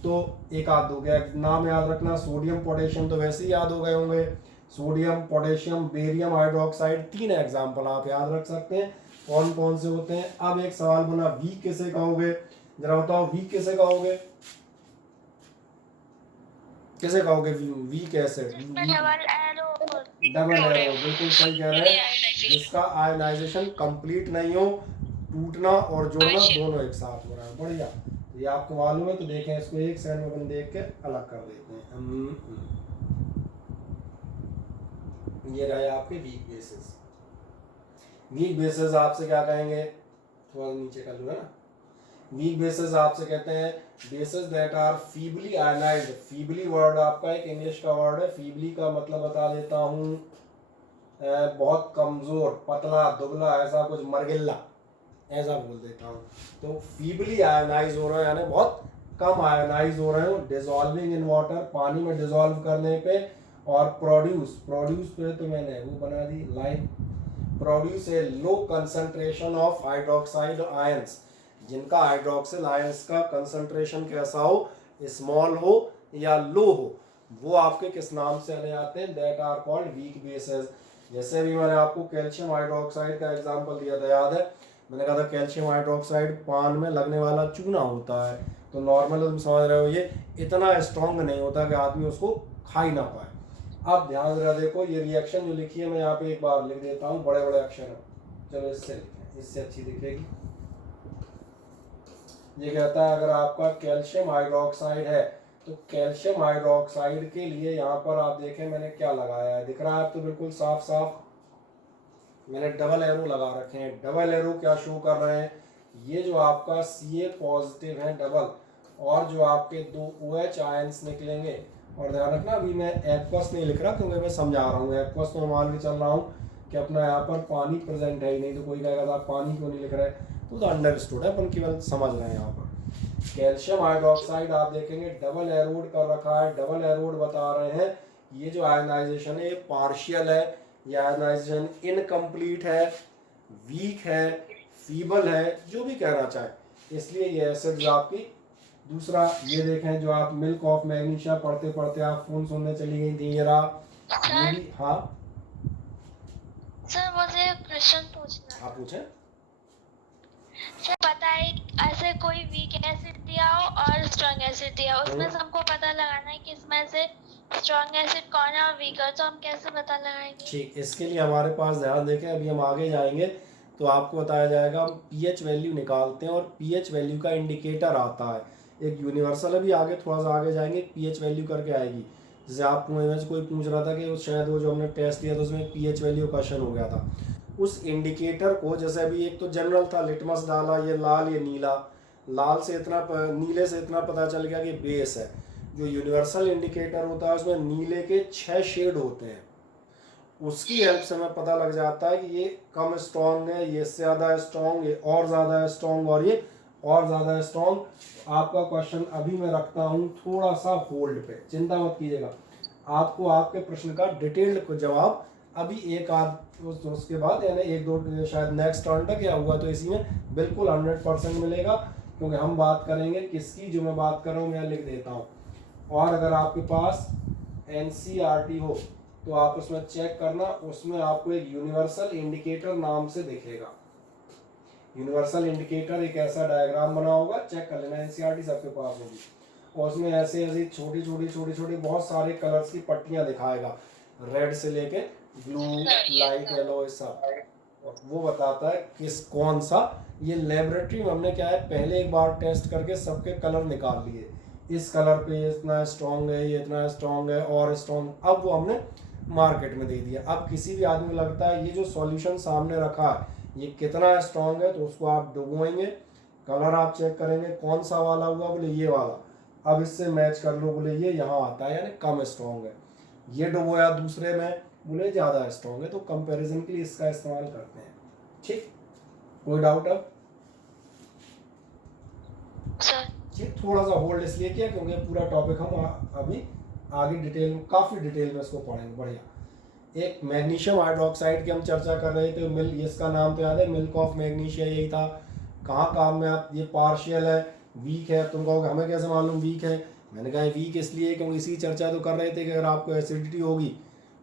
तो एक आध हो गया, नाम याद रखना, सोडियम पोटेशियम तो वैसे ही याद हो गए होंगे, sodium potassium barium hydroxide, 3 example आप याद रख सकते हैं कौन कौन से होते हैं। अब एक सवाल बना, वीक किसे कहोगे, जरा बताओ वीक किसे कहोगे, किसे कहोगे वीक एसिड। डबल एरो, बिल्कुल सही कह रहे हैं, जिसका आयनाइजेशन कंप्लीट नहीं हो, टूटना और जोड़ना दोनों एक साथ हो रहा है। बढ़िया, ये आपको मालूम है तो देखें इसको एक सेकंड में अपन देख के अलग कर देते हैं। ये रहे आपके वीक बेसिस। वीक बेसिस आपसे क्या कहेंगे, थोड़ा नीचे कर लूंगा ना। वीक बेसिस आपसे कहते हैं bases that are feebly ionized. Feebly word आपका एक इंग्लिश का वर्ड है, फीबली का मतलब बता देता हूँ बहुत कमजोर, पतला, दुबला, ऐसा कुछ, मरगिल्ला, ऐसा बोल देता हूँ। तो फीबली आयनाइज हो रहे हैं यानी बहुत कम आयनाइज हो रहे हो, डिजॉल्विंग इन वाटर, पानी में डिजॉल्व करने पे, और प्रोड्यूस पे तो मैंने वो बना दी line, produce a low concentration of hydroxide ions, जिनका हाइड्रोक्सिल आयंस का कंसंट्रेशन कैसा हो, स्मॉल हो या लो हो, वो आपके किस नाम से चले जाते हैं, that are called weak bases. जैसे भी मैंने आपको कैल्शियम हाइड्रोक्साइड का एग्जांपल दिया था, याद है, मैंने कहा था कैल्शियम हाइड्रोक्साइड पान में लगने वाला चूना होता है, तो नॉर्मल तुम समझ रहे हो ये इतना स्ट्रॉन्ग नहीं होता कि आदमी उसको खा ही ना पाए। अब ध्यान जरा देखो, ये रिएक्शन जो लिखी है मैं यहाँ पे एक बार लिख देता हूँ, बड़े बड़े अक्षर है, चलो इससे लिखें, इससे अच्छी दिखेगी। ये कहता है अगर आपका कैल्शियम हाइड्रोक्साइड है तो कैल्शियम हाइड्रोक्साइड के लिए यहाँ पर आप देखें मैंने क्या लगाया है, दिख रहा है आप तो बिल्कुल साफ साफ, मैंने डबल एरो लगा रखे हैं। डबल एरो क्या शो कर रहे हैं, ये जो आपका Ca पॉजिटिव है डबल, और जो आपके 2 OH आयंस निकलेंगे, और ध्यान रखना अभी मैं एक्वस नहीं लिख रहा क्योंकि मैं समझा रहा हूँ, एक्वस तो मान के चल रहा हूँ कि अपना यहाँ पर पानी प्रेजेंट है ही नहीं, तो कोई कहेगा था पानी क्यों नहीं लिख रहे, तो अंडरस्टूड है, अपन केवल समझ रहे हैं। यहाँ पर कैल्शियम हाइड्रोक्साइड आप देखेंगे डबल एरोड कर रखा है, डबल एरोड बता रहे हैं ये जो आयनाइजेशन है ये पार्शियल है, ये आयनाइजेशन इनकम्प्लीट है, वीक है, फीबल है, जो भी कहना चाहे, इसलिए ये एसिड्स आपकी। दूसरा ये देखें, जो आप मिल्क ऑफ मैग्नीशिया पढ़ते पढ़ते आप फोन सुनने चली गई थी, ये रहा, ये भी। हाँ सर मुझे प्रश्न पूछना। आप पूछें। सर बताइए, ऐसे कोई वीक एसिड दिया हो और स्ट्रॉन्ग एसिड दिया हो, उसमें से हमको पता लगाना है कि इसमें से स्ट्रॉन्ग एसिड कौन है और वीक है, तो हम कैसे पता लगाएंगे। ठीक, इसके लिए हमारे पास ध्यान देखें, अभी हम आगे जाएंगे तो आपको बताया जाएगा, हम पीएच वैल्यू निकालते हैं और पीएच वैल्यू का इंडिकेटर आता है एक यूनिवर्सल, अभी आगे थोड़ा सा आगे जाएंगे पीएच वैल्यू करके आएगी। जैसे आपको में कोई पूछ रहा था कि शायद वो जो हमने टेस्ट दिया था उसमें पीएच वैल्यू क्वेश्चन हो गया था, उस इंडिकेटर को, जैसे अभी एक तो जनरल था, लिटमस डाला, ये लाल ये नीला, लाल से इतना, नीले से इतना पता चल गया कि बेस है। जो यूनिवर्सल इंडिकेटर होता है उसमें नीले के 6 शेड होते हैं, उसकी हेल्प से हमें पता लग जाता है कि ये कम स्ट्रॉन्ग है, ये इससे ज़्यादा स्ट्रॉन्ग, ये और ज़्यादा स्ट्रॉन्ग, और ये और ज़्यादा स्ट्रॉन्ग। आपका क्वेश्चन अभी मैं रखता हूँ थोड़ा सा होल्ड पे, चिंता मत कीजिएगा, आपको आपके प्रश्न का डिटेल्ड जवाब अभी एक आध उसके बाद, यानी 1-2 शायद नेक्स्ट टर्न तक या हुआ तो इसी में बिल्कुल 100% मिलेगा, क्योंकि हम बात करेंगे किसकी, जो मैं बात कर रहा हूँ मैं लिख देता हूँ। और अगर आपके पास NCERT हो तो आप उसमें चेक करना, उसमें आपको एक यूनिवर्सल इंडिकेटर नाम से दिखेगा। यूनिवर्सल इंडिकेटर एक ऐसा डायग्राम बना होगा, चेक कर लेना, NCERT सबके पास होगी, और उसमें ऐसे ऐसी छोटी छोटी बहुत सारे कलर्स की पट्टियां दिखाएगा, रेड से लेके ब्लू, लाइट येलो, सब, और वो बताता है किस कौन सा। ये लेबोरेटरी में हमने क्या है पहले एक बार टेस्ट करके सबके कलर निकाल लिए, इस कलर पे ये इतना स्ट्रॉन्ग है, ये इतना स्ट्रॉन्ग है और स्ट्रॉन्ग, अब वो हमने मार्केट में दे दिया। अब किसी भी आदमी को लगता है ये जो सॉल्यूशन सामने रखा है ये कितना स्ट्रॉन्ग है, तो उसको आप डुबोएंगे, कलर आप चेक करेंगे कौन सा वाला हुआ, बोले ये वाला, अब इससे मैच कर लो, बोले ये यहाँ आता है यानी कम स्ट्रॉन्ग है। ये डुबोया दूसरे में, बोले ज़्यादा स्ट्रॉन्ग है, तो कंपैरिजन के लिए इसका इस्तेमाल करते हैं। ठीक, कोई डाउट अब? ठीक, थोड़ा सा होल्ड इसलिए किया क्योंकि पूरा टॉपिक हम अभी आगे डिटेल, काफ़ी डिटेल में इसको पढ़ेंगे। बढ़िया। एक मैग्नीशियम हाइड्रोक्साइड की हम चर्चा कर रहे थे, मिल, इसका नाम तो याद है, मिल्क ऑफ मैग्नीशिया, यही था। कहाँ काम में आप, ये पार्शियल है, वीक है। तुम कहोगे हमें कैसे मालूम वीक है? मैंने कहा वीक इसलिए क्योंकि इसी चर्चा तो कर रहे थे कि अगर आपको एसिडिटी होगी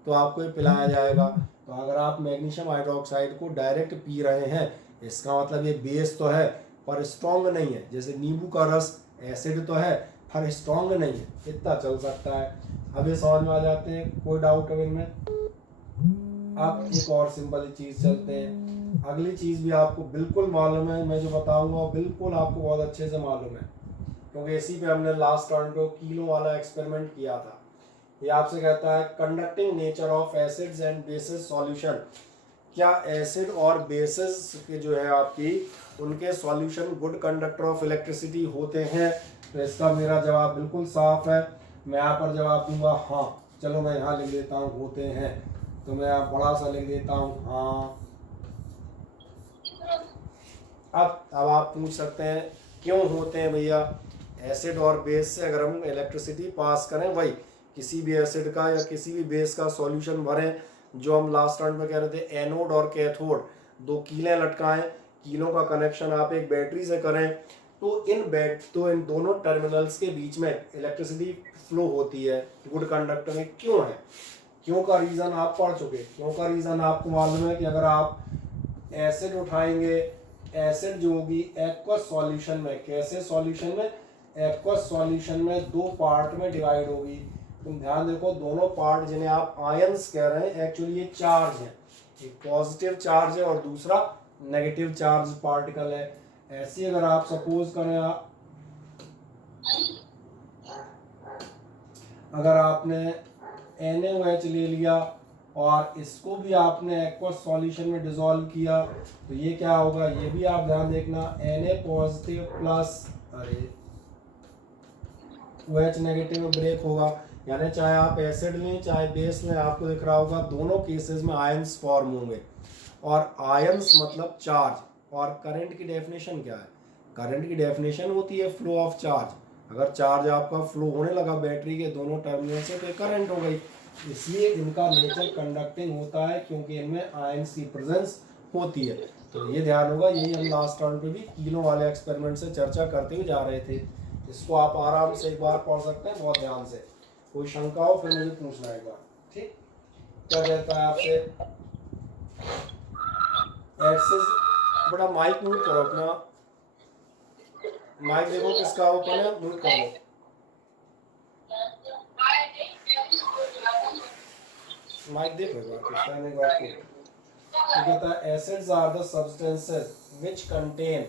तो आपको ये पिलाया जाएगा। तो अगर आप मैग्नीशियम हाइड्रोक्साइड को डायरेक्ट पी रहे हैं, इसका मतलब ये बेस तो है पर स्ट्रॉन्ग नहीं है। जैसे नींबू का रस एसिड तो है पर स्ट्रॉन्ग नहीं है, इतना चल सकता है। अब ये समझ में आ जाते हैं, कोई डाउट है इनमें? अब एक और सिंपल चीज़ चलते हैं। अगली चीज़ भी आपको बिल्कुल मालूम है, मैं जो बताऊंगा बिल्कुल आपको बहुत अच्छे से मालूम है, क्योंकि इसी पे हमने लास्ट टाइम को किलो वाला एक्सपेरिमेंट किया था। ये आपसे कहता है conducting nature of acids and bases solution. क्या एसिड और बेसिस के जो है आपकी, उनके solution good conductor of electricity होते हैं? तो इसका मेरा जवाब बिल्कुल साफ है। मैं यहाँ पर जवाब दूंगा हाँ। चलो मैं यहाँ लिख देता हूँ होते हैं, तो मैं यहाँ बड़ा सा लिख देता हूँ हाँ। अब आप पूछ सकते हैं क्यों होते हैं भैया? एसिड और बेस से अगर हम इलेक्ट्रिसिटी पास करें, वही किसी भी एसिड का या किसी भी बेस का सॉल्यूशन भरें, जो हम लास्ट टाइम में कह रहे थे एनोड और कैथोड, दो कीलें लटकाएं, कीलों का कनेक्शन आप एक बैटरी से करें, तो इन दोनों टर्मिनल्स के बीच में इलेक्ट्रिसिटी फ्लो होती है गुड कंडक्टर में। क्यों है? क्यों का रीज़न आप पढ़ चुके। क्यों का रीज़न आपको मालूम है कि अगर आप एसिड उठाएंगे, एसिड जो होगी एक्वस सॉल्यूशन में, कैसे सॉल्यूशन में? एक्वस सॉल्यूशन में दो पार्ट में डिवाइड होगी। तुम ध्यान देखो, दोनों पार्ट जिन्हें आप आयंस कह रहे हैं, एक्चुअली ये चार्ज है। एक पॉजिटिव चार्ज है और दूसरा नेगेटिव चार्ज पार्टिकल है। ऐसी अगर आप सपोज करें, अगर आपने NaOH ले लिया और इसको भी आपने एक्वस सॉल्यूशन में डिसॉल्व किया, तो ये क्या होगा? ये भी आप ध्यान देखना, Na positive plus OH negative में ब्रेक होगा। यानी चाहे आप एसिड लें चाहे बेस लें, आपको दिख रहा होगा दोनों केसेस में आयंस फॉर्म होंगे। और आयंस मतलब चार्ज। और करंट की डेफिनेशन क्या है? करंट की डेफिनेशन होती है फ्लो ऑफ चार्ज। अगर चार्ज आपका फ्लो होने लगा बैटरी के दोनों टर्मिनल से, तो करंट हो गई। इसलिए इनका नेचर कंडक्टिंग होता है, क्योंकि इनमें आयंस की प्रेजेंस होती है। तो ये ध्यान होगा, यही हम लास्ट राउंड पे भी किलो वाले एक्सपेरिमेंट से चर्चा करते हुए जा रहे थे। इसको आप आराम से एक बार पढ़ सकते हैं, बहुत ध्यान से। कोई शंका हो फिर मुझे पूछना एक बार। ठीक, क्या कहता है आपसे? एक्सेस, बड़ा माइक म्यूट करो अपना। माइक देखो किसका ओपन है, म्यूट कर लो। माइक देखो एक बार किसका है, एक बार को। तो कहता है acids are the substances which contain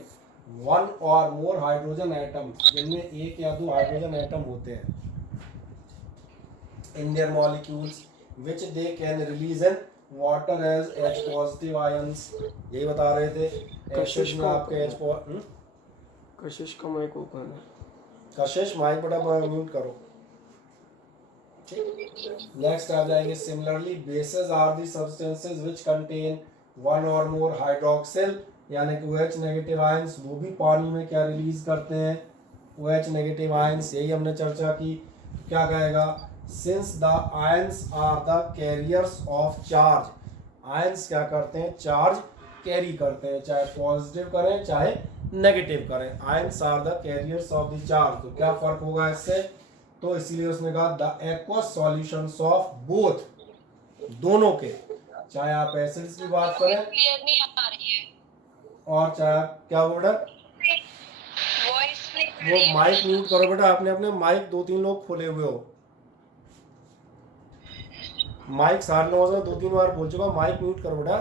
one or more hydrogen atom, जिनमें एक या दो हाइड्रोजन एटम होते हैं, in their molecules which they can release in water as H positive ions। यही बता रहे थे। एसिड में आपके H कशिश का माइक ओपन है। कशिश माइक बड़ा म्यूट करो। ठीक, नेक्स्ट आ जाएंगे similarly bases are the substances which contain one or more hydroxyl, यानी कि OH नेगेटिव आयंस, वो भी पानी में क्या रिलीज करते हैं? OH negative ions. यही हमने चर्चा की। क्या कहेगा? Since the ions are the carriers of charge, ions क्या करते हैं? चार्ज कैरी करते हैं, चाहे पॉजिटिव करें चाहे नेगेटिव करें। Ions are the carriers of the charge. तो क्या फर्क होगा इससे? तो इसीलिए उसने कहा the aqueous solutions of both, दोनों के, चाहे आप एसिड्स की बात करें क्लियर नहीं आ रही है, और चाहे क्या बोल रहा है वो, माइक म्यूट करो बेटा। आपने अपने माइक 2-3 लोग खोले हुए हो। माइक सारे लोगों से 2-3 बार बोल चुका, माइक म्यूट करो बेटा,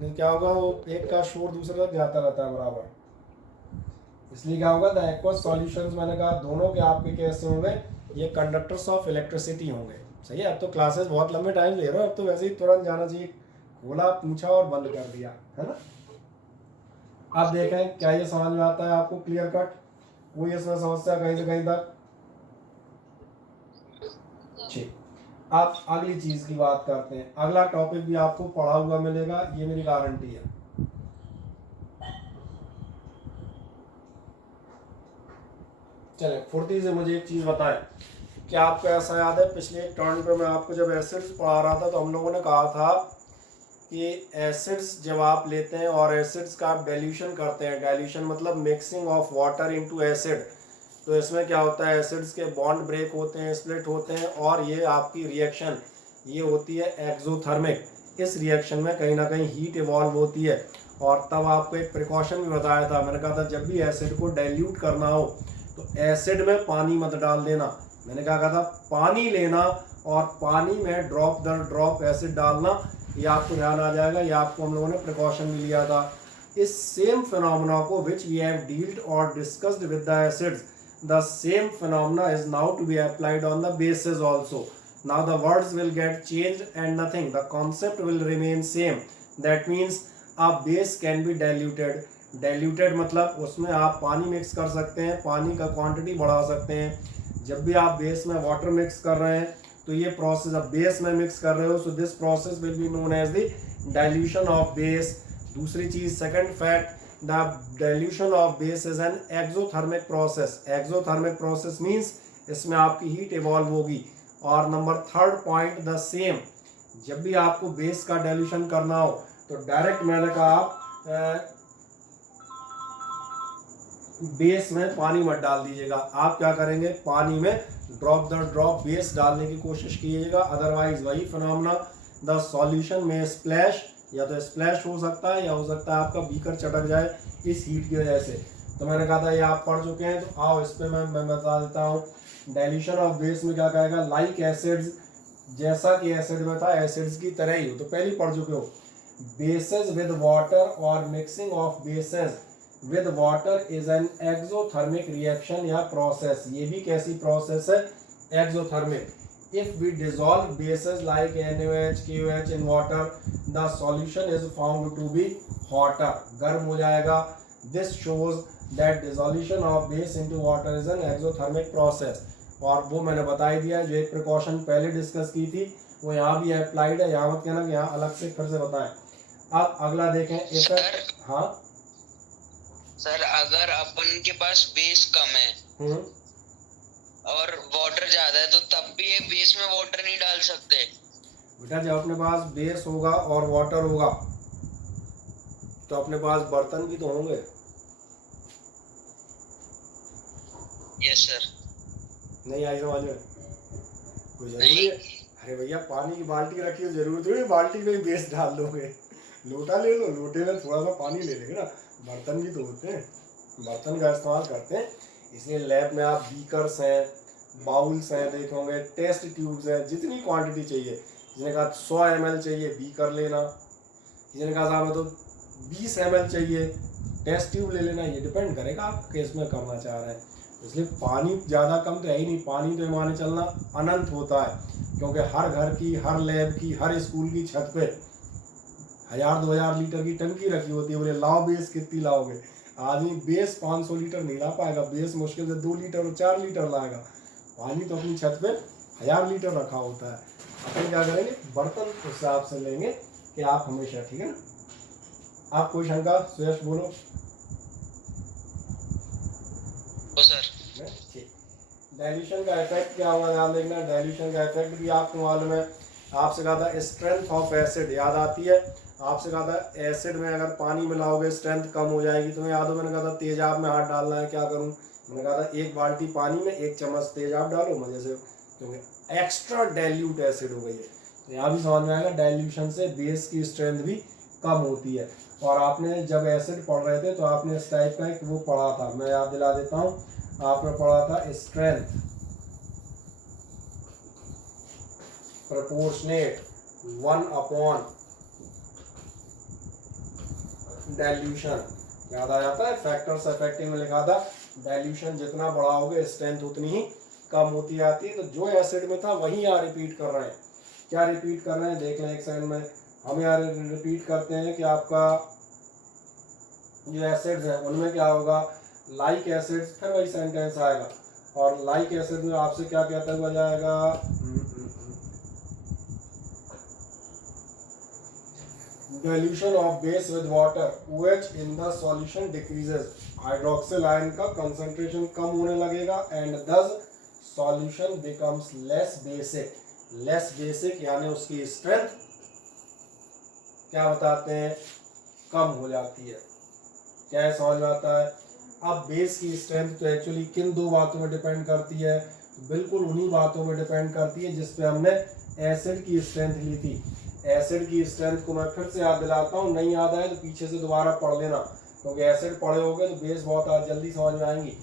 नहीं क्या होगा वो एक का शोर दूसरे तक जाता रहता है बराबर। इसलिए क्या होगा? द एक्वस सॉल्यूशंस, मैंने कहा दोनों के आपके कैसे होंगे? ये कंडक्टर्स ऑफ इलेक्ट्रिसिटी होंगे। सही है। अब तो क्लासेस बहुत लंबे टाइम ले रहे हो, अब तो वैसे ही तुरंत जाना चाहिए। खोला, पूछा और बंद कर दिया, है ना? आप देखें क्या ये समझ में आता है आपको क्लियर कट? कोई इसमें समस्या कहीं से कहीं तक? ठीक, आप अगली चीज की बात करते हैं। अगला टॉपिक भी आपको पढ़ा हुआ मिलेगा, ये मेरी गारंटी है। चले फुर्ती से मुझे एक चीज बताएं, क्या आपको ऐसा याद है पिछले एक टर्न पे मैं आपको जब एसिड्स पढ़ा रहा था तो हम लोगों ने कहा था कि एसिड्स जब आप लेते हैं और एसिड्स का आप डाइल्यूशन करते हैं, डाइल्यूशन मतलब mixing of water into acid, तो इसमें क्या होता है एसिड्स के बॉन्ड ब्रेक होते हैं, स्प्लिट होते हैं और ये आपकी रिएक्शन ये होती है एक्सोथर्मिक। इस रिएक्शन में कहीं ना कहीं हीट इवॉल्व होती है। और तब आपको एक प्रिकॉशन भी बताया था, मैंने कहा था जब भी एसिड को डाइल्यूट करना हो तो एसिड में पानी मत डाल देना। मैंने कहा था पानी लेना और पानी में ड्रॉप दर ड्रॉप एसिड डालना, ये आपको ध्यान आ जाएगा। ये आपको हम लोगों ने प्रिकॉशन भी लिया था। इस सेम फिनोमेना को विच वी हैव डील्ड और discussed with the acids, the same phenomena is now to be applied on the bases also. Now the words will get changed and nothing, the concept will remain same. That means a base can be diluted. Diluted मतलब उसमें आप पानी mix कर सकते हैं, पानी का quantity बढ़ा सकते हैं। जब भी आप बेस में वाटर मिक्स कर रहे हैं तो ये प्रोसेस, अब बेस में मिक्स कर रहे हो, so this process will be known as the dilution of base. दूसरी चीज, second fact, the dilution of base is an exothermic process. Exothermic process means इसमें आपकी हीट इवॉल्व होगी। और number third point the same, जब भी आपको base का डाइल्यूशन करना हो तो डायरेक्ट मैंने कहा आप बेस में पानी मत डाल दीजिएगा। आप क्या करेंगे, पानी में ड्रॉप दर ड्रॉप बेस डालने की कोशिश कीजिएगा, अदरवाइज वही फिनोमेना द सॉल्यूशन में स्प्लैश, या तो स्प्लैश हो सकता है या हो सकता है आपका बीकर चटक जाए इस हीट की वजह से। तो मैंने कहा था ये आप पढ़ चुके हैं, तो आओ इस पे मैं बता देता हूँ। डाइल्यूशन ऑफ बेस में क्या कहेगा, लाइक एसिड्स, जैसा कि एसिड में था एसिड्स की तरह ही हो, तो पहले ही पढ़ चुके हो। बेसेस विद वाटर और mixing of bases with water is an exothermic reaction या प्रोसेस। ये भी कैसी प्रोसेस है, exothermic. If we dissolve bases like NaOH, KOH in water, the solution is found to be hotter. गर्म हो जाएगा। This shows that dissolution of base into water is an exothermic process. और वो मैंने बता ही दिया, जो एक प्रिकॉशन पहले डिस्कस की थी वो यहाँ भी अप्लाइड है। यहाँ मत कहना कि यहाँ अलग से फिर से बताएं। अब अगला देखें इफेक्ट। हाँ सर, अगर अपन के पास बेस कम है और वाटर ज्यादा है तो तब भी एक बेस में वाटर नहीं डाल सकते बेटा। जब अपने पास बेस होगा और वाटर होगा तो अपने पास बर्तन भी तो होंगे। Yes sir. नहीं आई समझ में? कोई जरूरी है? अरे भैया पानी की बाल्टी रखी हो, जरूरत है बाल्टी में ही बेस डाल दोगे। लोटा ले लो, लोटे में थोड़ा सा पानी ले लेंगे ना। बर्तन भी तो होते हैं, बर्तन का इस्तेमाल करते हैं। इसलिए लैब में आप बीकर्स हैं, बाउल्स हैं, देखोगे टेस्ट ट्यूब्स हैं, जितनी क्वांटिटी चाहिए। जिसने कहा 100 ml चाहिए बीकर लेना, जिसने कहा साहब तो 20 ml चाहिए टेस्ट ट्यूब ले लेना। ये डिपेंड करेगा आप किस में करना चाह रहे हैं। इसलिए पानी ज़्यादा कम तो है ही नहीं, पानी तो माने चलना अनंत होता है, क्योंकि हर घर की, हर लैब की, हर स्कूल की छत पे 1000-2000 लीटर की टंकी रखी होती है। बोले लाओ बेस, कितनी लाओगे? आदमी बेस 500 लीटर नहीं ला पाएगा, बेस मुश्किल से 2 लीटर और 4 लीटर लाएगा। पानी तो अपनी छत पे 1000 लीटर रखा होता है। अपन क्या करेंगे, बर्तन उस हिसाब से लेंगे कि आप हमेशा, ठीक है ना। आप कोई शंका, सुयश बोलो। सर डाइल्यूशन का इफेक्ट क्या होगा ध्यान देखना। डाइल्यूशन का इफेक्ट भी आपको मालूम है। आपसे कहा था स्ट्रेंथ ऑफ एसिड, याद आती है? आपसे कहा था एसिड में अगर पानी मिलाओगे स्ट्रेंथ कम हो जाएगी। तुम्हें याद हो मैंने कहा था तेजाब में हाथ डालना है, क्या करूं? मैंने कहा था 1 बाल्टी पानी में 1 चम्मच तेजाब डालो मजे से, क्योंकि एक्स्ट्रा डाइल्यूट एसिड हो गई है। तो यहाँ भी समझ में आएगा, डाइल्यूशन से बेस की स्ट्रेंथ भी कम होती है। और आपने जब एसिड पढ़ रहे थे तो आपने इस टाइप का एक वो पढ़ा था, मैं याद दिला देता हूँ। आपने पढ़ा था स्ट्रेंथ प्रोपोर्शनेट 1 डाइल्यूशन, याद आ जाता है? फैक्टर्स अफेक्टिंग में लिखा था डाइल्यूशन जितना बढ़ाओगे स्ट्रेंथ उतनी ही कम होती आती है। तो जो एसिड में था वही यहाँ रिपीट कर रहे हैं। क्या रिपीट कर रहे हैं देख लें एक सेकंड में। हम यहाँ रिपीट करते हैं कि आपका जो एसिड्स हैं उनमें क्या होगा, लाइक एसिड्स, फिर वही सेंटेंस आएगा। और लाइक एसिड में आपसे क्या कहता हुआ जाएगा, dilution of base with water OH in the solution decreases, hydroxyl ion का कंसंट्रेशन कम होने लगेगा एंड दस solution becomes less basic. Less basic यानी उसकी स्ट्रेंथ क्या बताते हैं, कम हो जाती है। क्या है समझ में आता है। अब बेस की स्ट्रेंथ तो एक्चुअली किन दो बातों में डिपेंड करती है, बिल्कुल उन्हीं बातों में डिपेंड करती है जिस पे हमने एसिड की स्ट्रेंथ ली थी। एसिड की स्ट्रेंथ को मैं फिर से याद दिलाता हूँ, नहीं याद आए तो पीछे से दोबारा पढ़ लेना, क्योंकि एसिड पढ़े होगे तो बेस बहुत जल्दी समझ में आएंगी।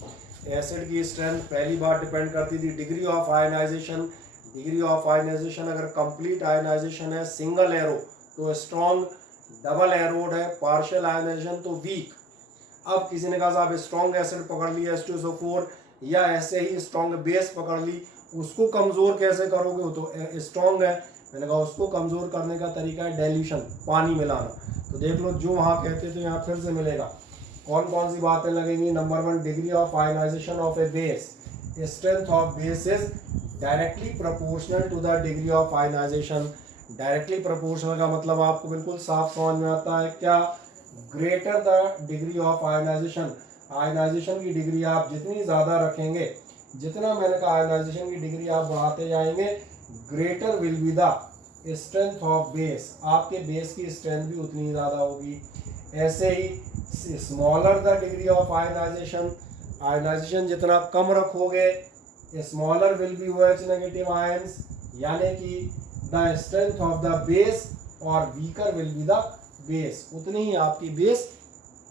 एसिड की स्ट्रेंथ पहली बार डिपेंड करती थी degree of ionization. Degree of ionization अगर कंप्लीट आयनाइजेशन है सिंगल एरो तो स्ट्रॉन्ग, डबल एरोड है पार्शियल आयनाइजेशन तो वीक। अब किसी ने कहा साहब स्ट्रॉन्ग एसिड पकड़ लिया H2SO4 या ऐसे ही स्ट्रॉन्ग बेस पकड़ ली, उसको कमज़ोर कैसे करोगे, वो तो स्ट्रॉन्ग है। मैंने कहा उसको कमज़ोर करने का तरीका है डाइल्यूशन, पानी मिलाना। तो देख लो जो वहाँ कहते थे यहाँ फिर से मिलेगा। कौन कौन सी बातें लगेंगी। Number 1 degree of ionization of a base, strength of base is directly proportional to the degree of ionization. Directly proportional का मतलब आपको बिल्कुल साफ समझ में आता है क्या, greater the degree of ionization. Ionization की डिग्री आप जितनी ज़्यादा रखेंगे, जितना मैंने कहा आयनाइजेशन की डिग्री आप बढ़ाते जाएंगे, greater will be the strength of base, आपके बेस की स्ट्रेंथ भी उतनी ज़्यादा होगी। ऐसे ही smaller the degree of ionization, ionization जितना कम रखोगे smaller will be OH negative ions, यानी कि the strength of the base और weaker will be the base, उतनी ही आपकी बेस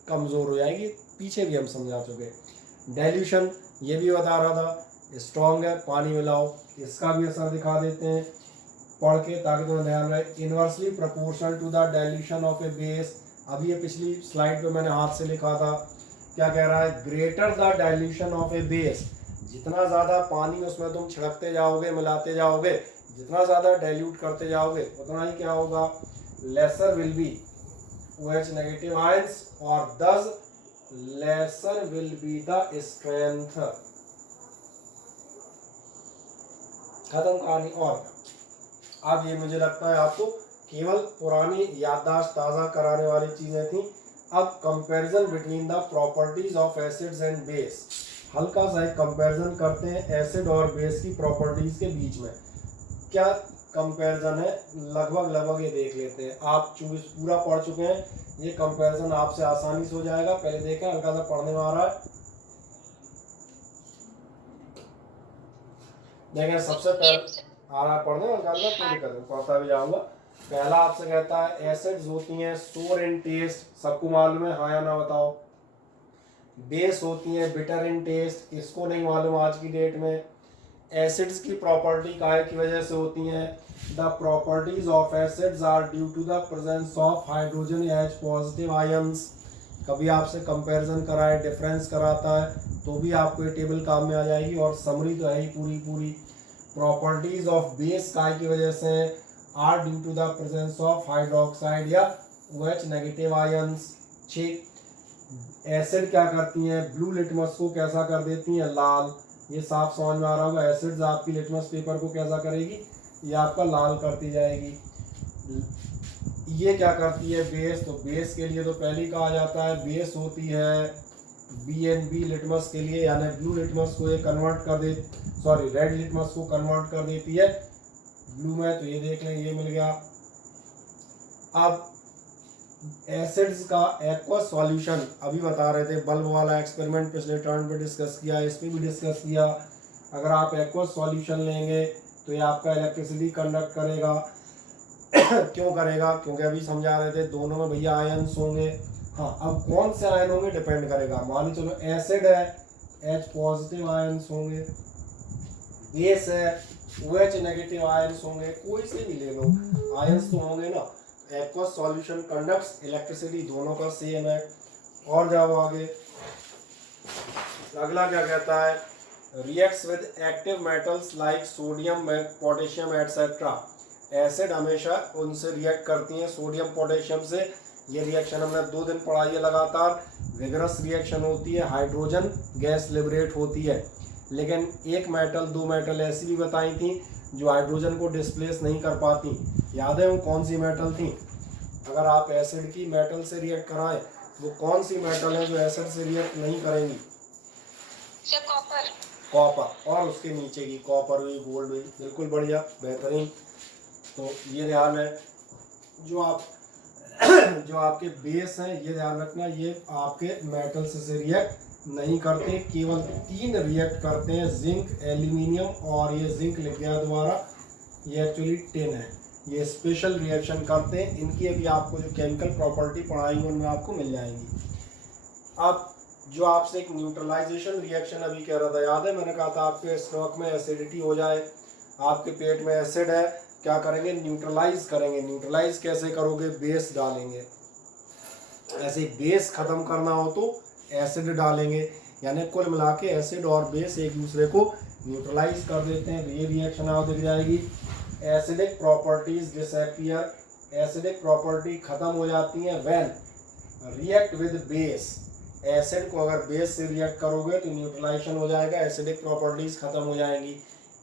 कमज़ोर हो जाएगी। पीछे भी हम समझा चुके। डाइल्यूशन ये भी बता रहा था, स्ट्रॉन्ग है पानी मिलाओ, इसका भी असर दिखा देते हैं पढ़ के ताकि तुम्हें ध्यान रहे। Inversely proportional to the dilution of a base, अभी ये पिछली स्लाइड पे मैंने हाथ से लिखा था, क्या कह रहा है, greater the dilution of a base, जितना ज़्यादा पानी उसमें तुम छिड़कते जाओगे, मिलाते जाओगे, जितना ज़्यादा डाइल्यूट करते जाओगे उतना ही क्या होगा, laser will be OH negative ions और दस laser will be the strength. खत्म कहानी। और अब ये मुझे लगता है आपको केवल पुरानी याददाश्त ताज़ा कराने वाली चीज़ें थी। अब comparison between the properties of acids and base, हल्का सा एक कंपैरिजन करते हैं एसिड और बेस की प्रॉपर्टीज के बीच में। क्या कंपैरिजन है, लगभग ये देख लेते हैं। आप चूंकि पूरा पढ़ चुके हैं, ये कंपैरिजन आपसे आसानी से हो जाएगा। पहले देखें, हल्का सा पढ़ने में आ रहा है। देखें सबसे पहले आ रहा है पढ़ने में, कोई दिक्कत नहीं, पढ़ता भी जाऊंगा। पहला आपसे कहता है एसिड्स होती हैं सोर इन टेस्ट, सबको मालूम है, हाँ या ना बताओ। बेस होती हैं बिटर इन टेस्ट, इसको नहीं मालूम आज की डेट में। एसिड्स की प्रॉपर्टी काहे की वजह से होती हैं, the properties of acids are due to the presence of hydrogen H positive ions. कभी आपसे कंपैरिजन कराए, डिफरेंस कराता है तो भी आपको ये टेबल काम में आ जाएगी, और समरी तो है ही पूरी। प्रॉपर्टीज ऑफ बेस काहे की वजह से are due to the presence of hydroxide या OH नेगेटिव आयंस। एसिड क्या करती हैं, ब्लू लिटमस को कैसा कर देती हैं, लाल। ये साफ समझ में आ रहा होगा। एसिड्स आपकी लिटमस पेपर को कैसा करेगी, ये आपका लाल करती जाएगी। ये क्या करती है बेस, तो बेस के लिए तो पहले कहा जाता है बेस होती है BNB लिटमस के लिए, यानी ब्लू लिटमस को ये कन्वर्ट कर दे, सॉरी रेड लिटमस को कन्वर्ट कर देती है ब्लू में। तो ये देख लें, ये मिल गया। अब एसिड्स का एक्वस सॉल्यूशन अभी बता रहे थे, बल्ब वाला एक्सपेरिमेंट पिछले टर्न पे डिस्कस किया, इस पर भी डिस्कस किया। अगर आप एक्वस सॉल्यूशन लेंगे तो ये आपका इलेक्ट्रिसिटी कंडक्ट करेगा। क्यों करेगा, क्योंकि अभी समझा रहे थे दोनों में भैया आयंस होंगे। हाँ, अब कौन से आयन होंगे डिपेंड करेगा। मान लो चलो एसिड है, H पॉजिटिव आयंस होंगे, बेस है OH नेगेटिव आयंस होंगे, कोई से भी ले लो, आयंस तो होंगे ना। एक्वस सॉल्यूशन कंडक्ट्स इलेक्ट्रिसिटी, दोनों का सेम है। और जाओ आगे, अगला क्या कहता है, reacts with active metals like sodium, potassium etcetera. Acid हमेशा उनसे रिएक्ट करती हैं, सोडियम पोटेशियम से। ये रिएक्शन हमने 2 दिन पढ़ाई है लगातार। विगरस रिएक्शन होती है, हाइड्रोजन गैस लिबरेट होती है। लेकिन एक मेटल, 2 मेटल ऐसी भी बताई थी जो हाइड्रोजन को डिस्प्लेस नहीं कर पाती। याद है वो कौन सी मेटल थी, अगर आप एसिड की मेटल से रिएक्ट कराएं, वो कौन सी मेटल है जो एसिड से रिएक्ट नहीं करेंगी? कॉपर। कॉपर। और उसके नीचे की कॉपर हुई, गोल्ड हुई। बिल्कुल बढ़िया, बेहतरीन। तो ये ध्यान है, जो आपके बेस हैं, ये ध्यान रखना, ये आपके मेटल से रिएक्ट नहीं करते। केवल 3 रिएक्ट करते हैं, जिंक, एल्यूमिनियम और ये जिंक लिख गया दोबारा, ये एक्चुअली टिन है। ये स्पेशल रिएक्शन करते हैं, इनकी अभी आपको जो केमिकल प्रॉपर्टी पढ़ाई उनमें आपको मिल जाएंगी। अब जो आपसे एक न्यूट्रलाइजेशन रिएक्शन अभी कह रहा था, याद है मैंने कहा था आपके स्टमक में एसिडिटी हो जाए, आपके पेट में एसिड है, क्या करेंगे? न्यूट्रलाइज करेंगे। न्यूट्रलाइज कैसे करोगे? बेस डालेंगे। ऐसे बेस खत्म करना हो तो एसिड डालेंगे, यानी कुल मिला के एसिड और बेस एक दूसरे को न्यूट्रलाइज कर देते हैं। ये रिएक्शन आप दिख जाएगी। Acidic properties disappear, acidic property खत्म हो जाती हैं when react with base. Acid को अगर बेस से रिएक्ट करोगे तो न्यूट्रलाइजेशन हो जाएगा, एसिडिक प्रॉपर्टीज खत्म हो जाएंगी।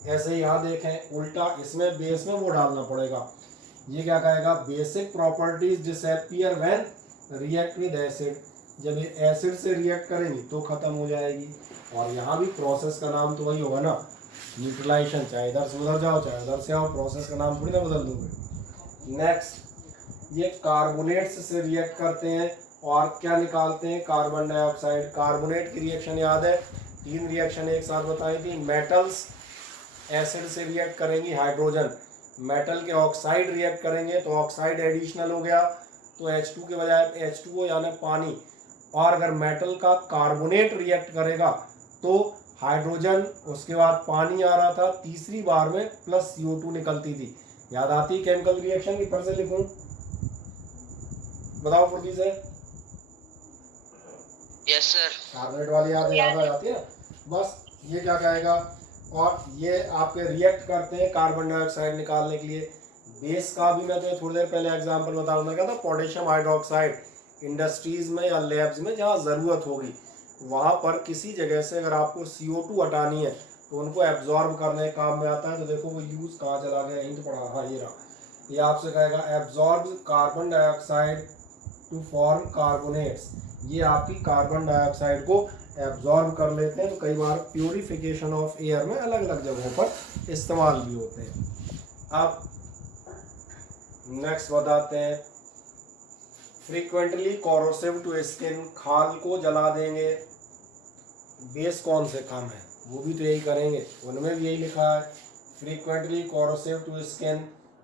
ऐसे यहाँ देखें उल्टा, इसमें बेस में वो डालना पड़ेगा। ये क्या कहेगा? Basic properties disappear when react with acid. जब ये एसिड से रिएक्ट करेंगी तो खत्म हो जाएगी। और यहाँ भी प्रोसेस का नाम तो वही होगा ना, न्यूट्रलाइजेशन। चाहे इधर से उधर जाओ, चाहे उधर से आओ, प्रोसेस का नाम थोड़ी ना बदल दोगे। नेक्स्ट, ये कार्बोनेट्स से रिएक्ट करते हैं और क्या निकालते हैं? Carbon dioxide. कार्बोनेट की रिएक्शन याद है, 3 रिएक्शन एक साथ बताई थी। मेटल्स एसिड से रिएक्ट करेंगी, हाइड्रोजन। मेटल के ऑक्साइड रिएक्ट करेंगे तो ऑक्साइड एडिशनल हो गया, तो H2 के बजाय H2O यानी पानी। और अगर मेटल का कार्बोनेट रिएक्ट करेगा तो हाइड्रोजन, उसके बाद पानी आ रहा था, तीसरी बार में प्लस CO2 निकलती थी। याद आती है केमिकल रिएक्शन की? फिर से लिखूं? बताओ फुर्ती से। Yes sir. कार्बोनेट वाली याद आ जाती है ना? बस ये क्या कहेगा? और ये आपके रिएक्ट करते हैं कार्बन डाइऑक्साइड निकालने के लिए। बेस का भी मैं तो थोड़ी देर पहले एग्जांपल बता रहा था, पोटेशियम हाइड्रोक्साइड। इंडस्ट्रीज में या लैब्स में जहाँ ज़रूरत होगी वहाँ पर किसी जगह से अगर आपको CO2 हटानी है तो उनको एब्जॉर्ब करने काम में आता है। तो देखो वो यूज़ कहाँ चला गया, हिंट पड़ा, हाँ ये रहा। ये आपसे कहेगा absorb carbon dioxide to form carbonates. ये आपकी कार्बन डाइऑक्साइड को एब्जॉर्ब कर लेते हैं। तो कई बार प्योरीफिकेशन ऑफ एयर में अलग अलग जगहों पर इस्तेमाल भी होते हैं। अब नेक्स्ट बताते हैं, फ्रीक्वेंटली कोरोसिव टू स्किन। खाल को जला देंगे। बेस कौन से काम है? वो भी तो यही करेंगे, उनमें भी यही लिखा है, फ्रीक्वेंटली कोरोसिव टू स्किन।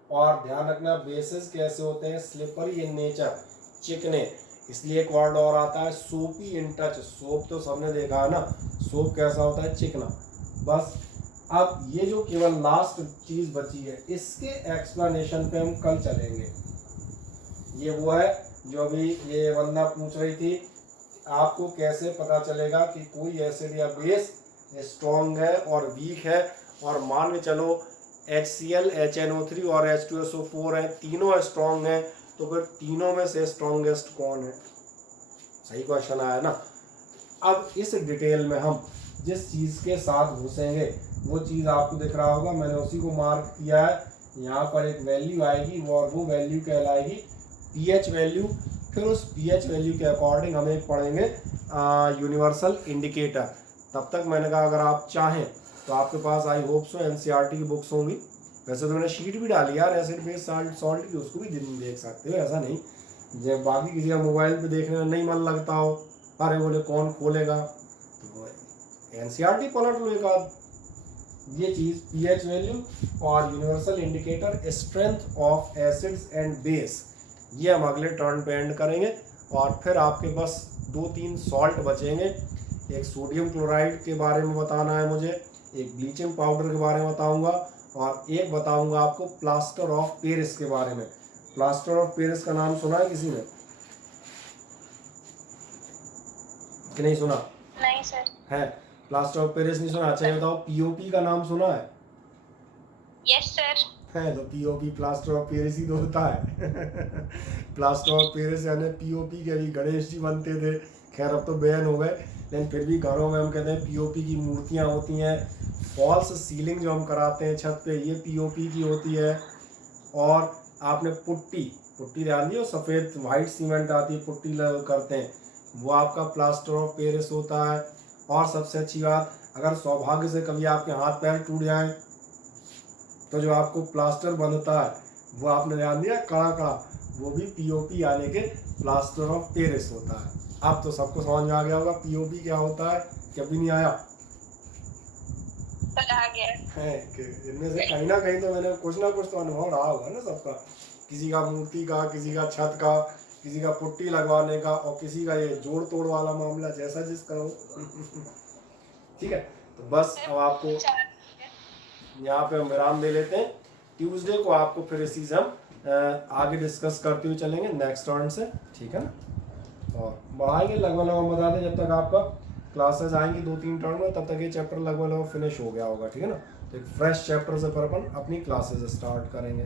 और ध्यान रखना बेसेस कैसे होते हैं? स्लिपरी इन नेचर, चिकने। इसलिए एक वर्ड और आता है सोपी इन टच। सोप तो सबने देखा है ना, सोप कैसा होता है? चिकना। बस अब ये जो केवल लास्ट चीज़ बची है, इसके एक्सप्लेनेशन पे हम कल चलेंगे। ये वो है जो अभी ये वंदना पूछ रही थी, आपको कैसे पता चलेगा कि कोई एसिड या बेस स्ट्रॉन्ग है और वीक है। और मान के चलो HCl, HNO3 और H2SO4 हैं, तीनों स्ट्रॉन्ग हैं, तो फिर तीनों में से स्ट्रॉन्गेस्ट कौन है? सही क्वेश्चन आया ना। अब इस डिटेल में हम जिस चीज़ के साथ घुसेंगे वो चीज़ आपको दिख रहा होगा, मैंने उसी को मार्क किया है। यहाँ पर एक वैल्यू आएगी और वो वैल्यू कहलाएगी pH वैल्यू। फिर उस pH वैल्यू के अकॉर्डिंग हम एक पढ़ेंगे यूनिवर्सल इंडिकेटर। तब तक मैंने कहा अगर आप चाहें तो आपके पास आई होप सो NCERT की बुक्स होंगी। वैसे तो मैंने शीट भी डाली यार एसिड बेस सॉल्ट की, उसको भी देख सकते हो, ऐसा नहीं। जब बाकी किसी का मोबाइल पे देखने में नहीं मन लगता हो, अरे बोले कौन खोलेगा, तो NCERT पलट लो एक आध। ये चीज़ pH वैल्यू और universal indicator strength of acids and base, ये हम अगले टर्न पे एंड करेंगे। और फिर आपके पास 2-3 सॉल्ट बचेंगे। एक सोडियम क्लोराइड के बारे में बताना है मुझे, एक ब्लीचिंग पाउडर के बारे में बताऊंगा, और एक बताऊंगा आपको प्लास्टर ऑफ पेरिस के बारे में। प्लास्टर ऑफ पेरिस का नाम सुना है किसी ने कि नहीं सुना? नहीं सर। है प्लास्टर ऑफ पेरिस नहीं सुना? अच्छा ये बताओ POP का नाम सुना है? Yes sir. है तो POP प्लास्टर ऑफ पेरिस ही तो होता है। प्लास्टर ऑफ पेरिस यानी POP के भी गणेश जी बनते थे, खैर अब तो बैन हो गए, लेकिन फिर भी घरों में हम कहते हैं POP की मूर्तियाँ होती हैं। फॉल्स सीलिंग जो हम कराते हैं छत पे, ये POP की होती है। और आपने पुट्टी पुट्टी ध्यान दियो, सफ़ेद वाइट सीमेंट आती है, पुट्टी करते हैं, वो आपका प्लास्टर ऑफ पेरिस होता है। और सबसे अच्छी बात, अगर सौभाग्य से कभी आपके हाथ पैर टूट जाएं तो जो आपको प्लास्टर बनता है वो आपने ध्यान दिया कड़ा कड़ा, वो भी पीओपी यानी कि प्लास्टर ऑफ पेरिस होता है। अब तो सबको समझ में आ गया होगा पीओपी क्या होता है, कभी नहीं आया है कि इनमें से कहीं ना कहीं तो मैंने कुछ ना कुछ तो अनुभव रहा होगा ना सबका, किसी का मूर्ति का, किसी का छत का, किसी का पुट्टी लगवाने का, और किसी का ये जोड़ तोड़ वाला मामला, जैसा जिसका हो। ठीक है, तो बस अब आपको यहाँ पे हम विराम दे लेते हैं। ट्यूसडे को आपको फिर इसी से हम आगे डिस्कस करते हुए चलेंगे नेक्स्ट राउंड से, ठीक है ना, और बढ़ाएंगे लगभग बता दें जब तक आपका क्लासेस आएंगी 2-3 टर्न में, तब तक ये चैप्टर लगभग फिनिश हो गया होगा, ठीक है ना। तो एक फ्रेश चैप्टर से फिर अपन अपनी क्लासेस स्टार्ट करेंगे,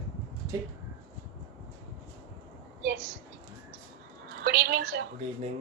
ठीक। Yes, good evening sir. Good evening.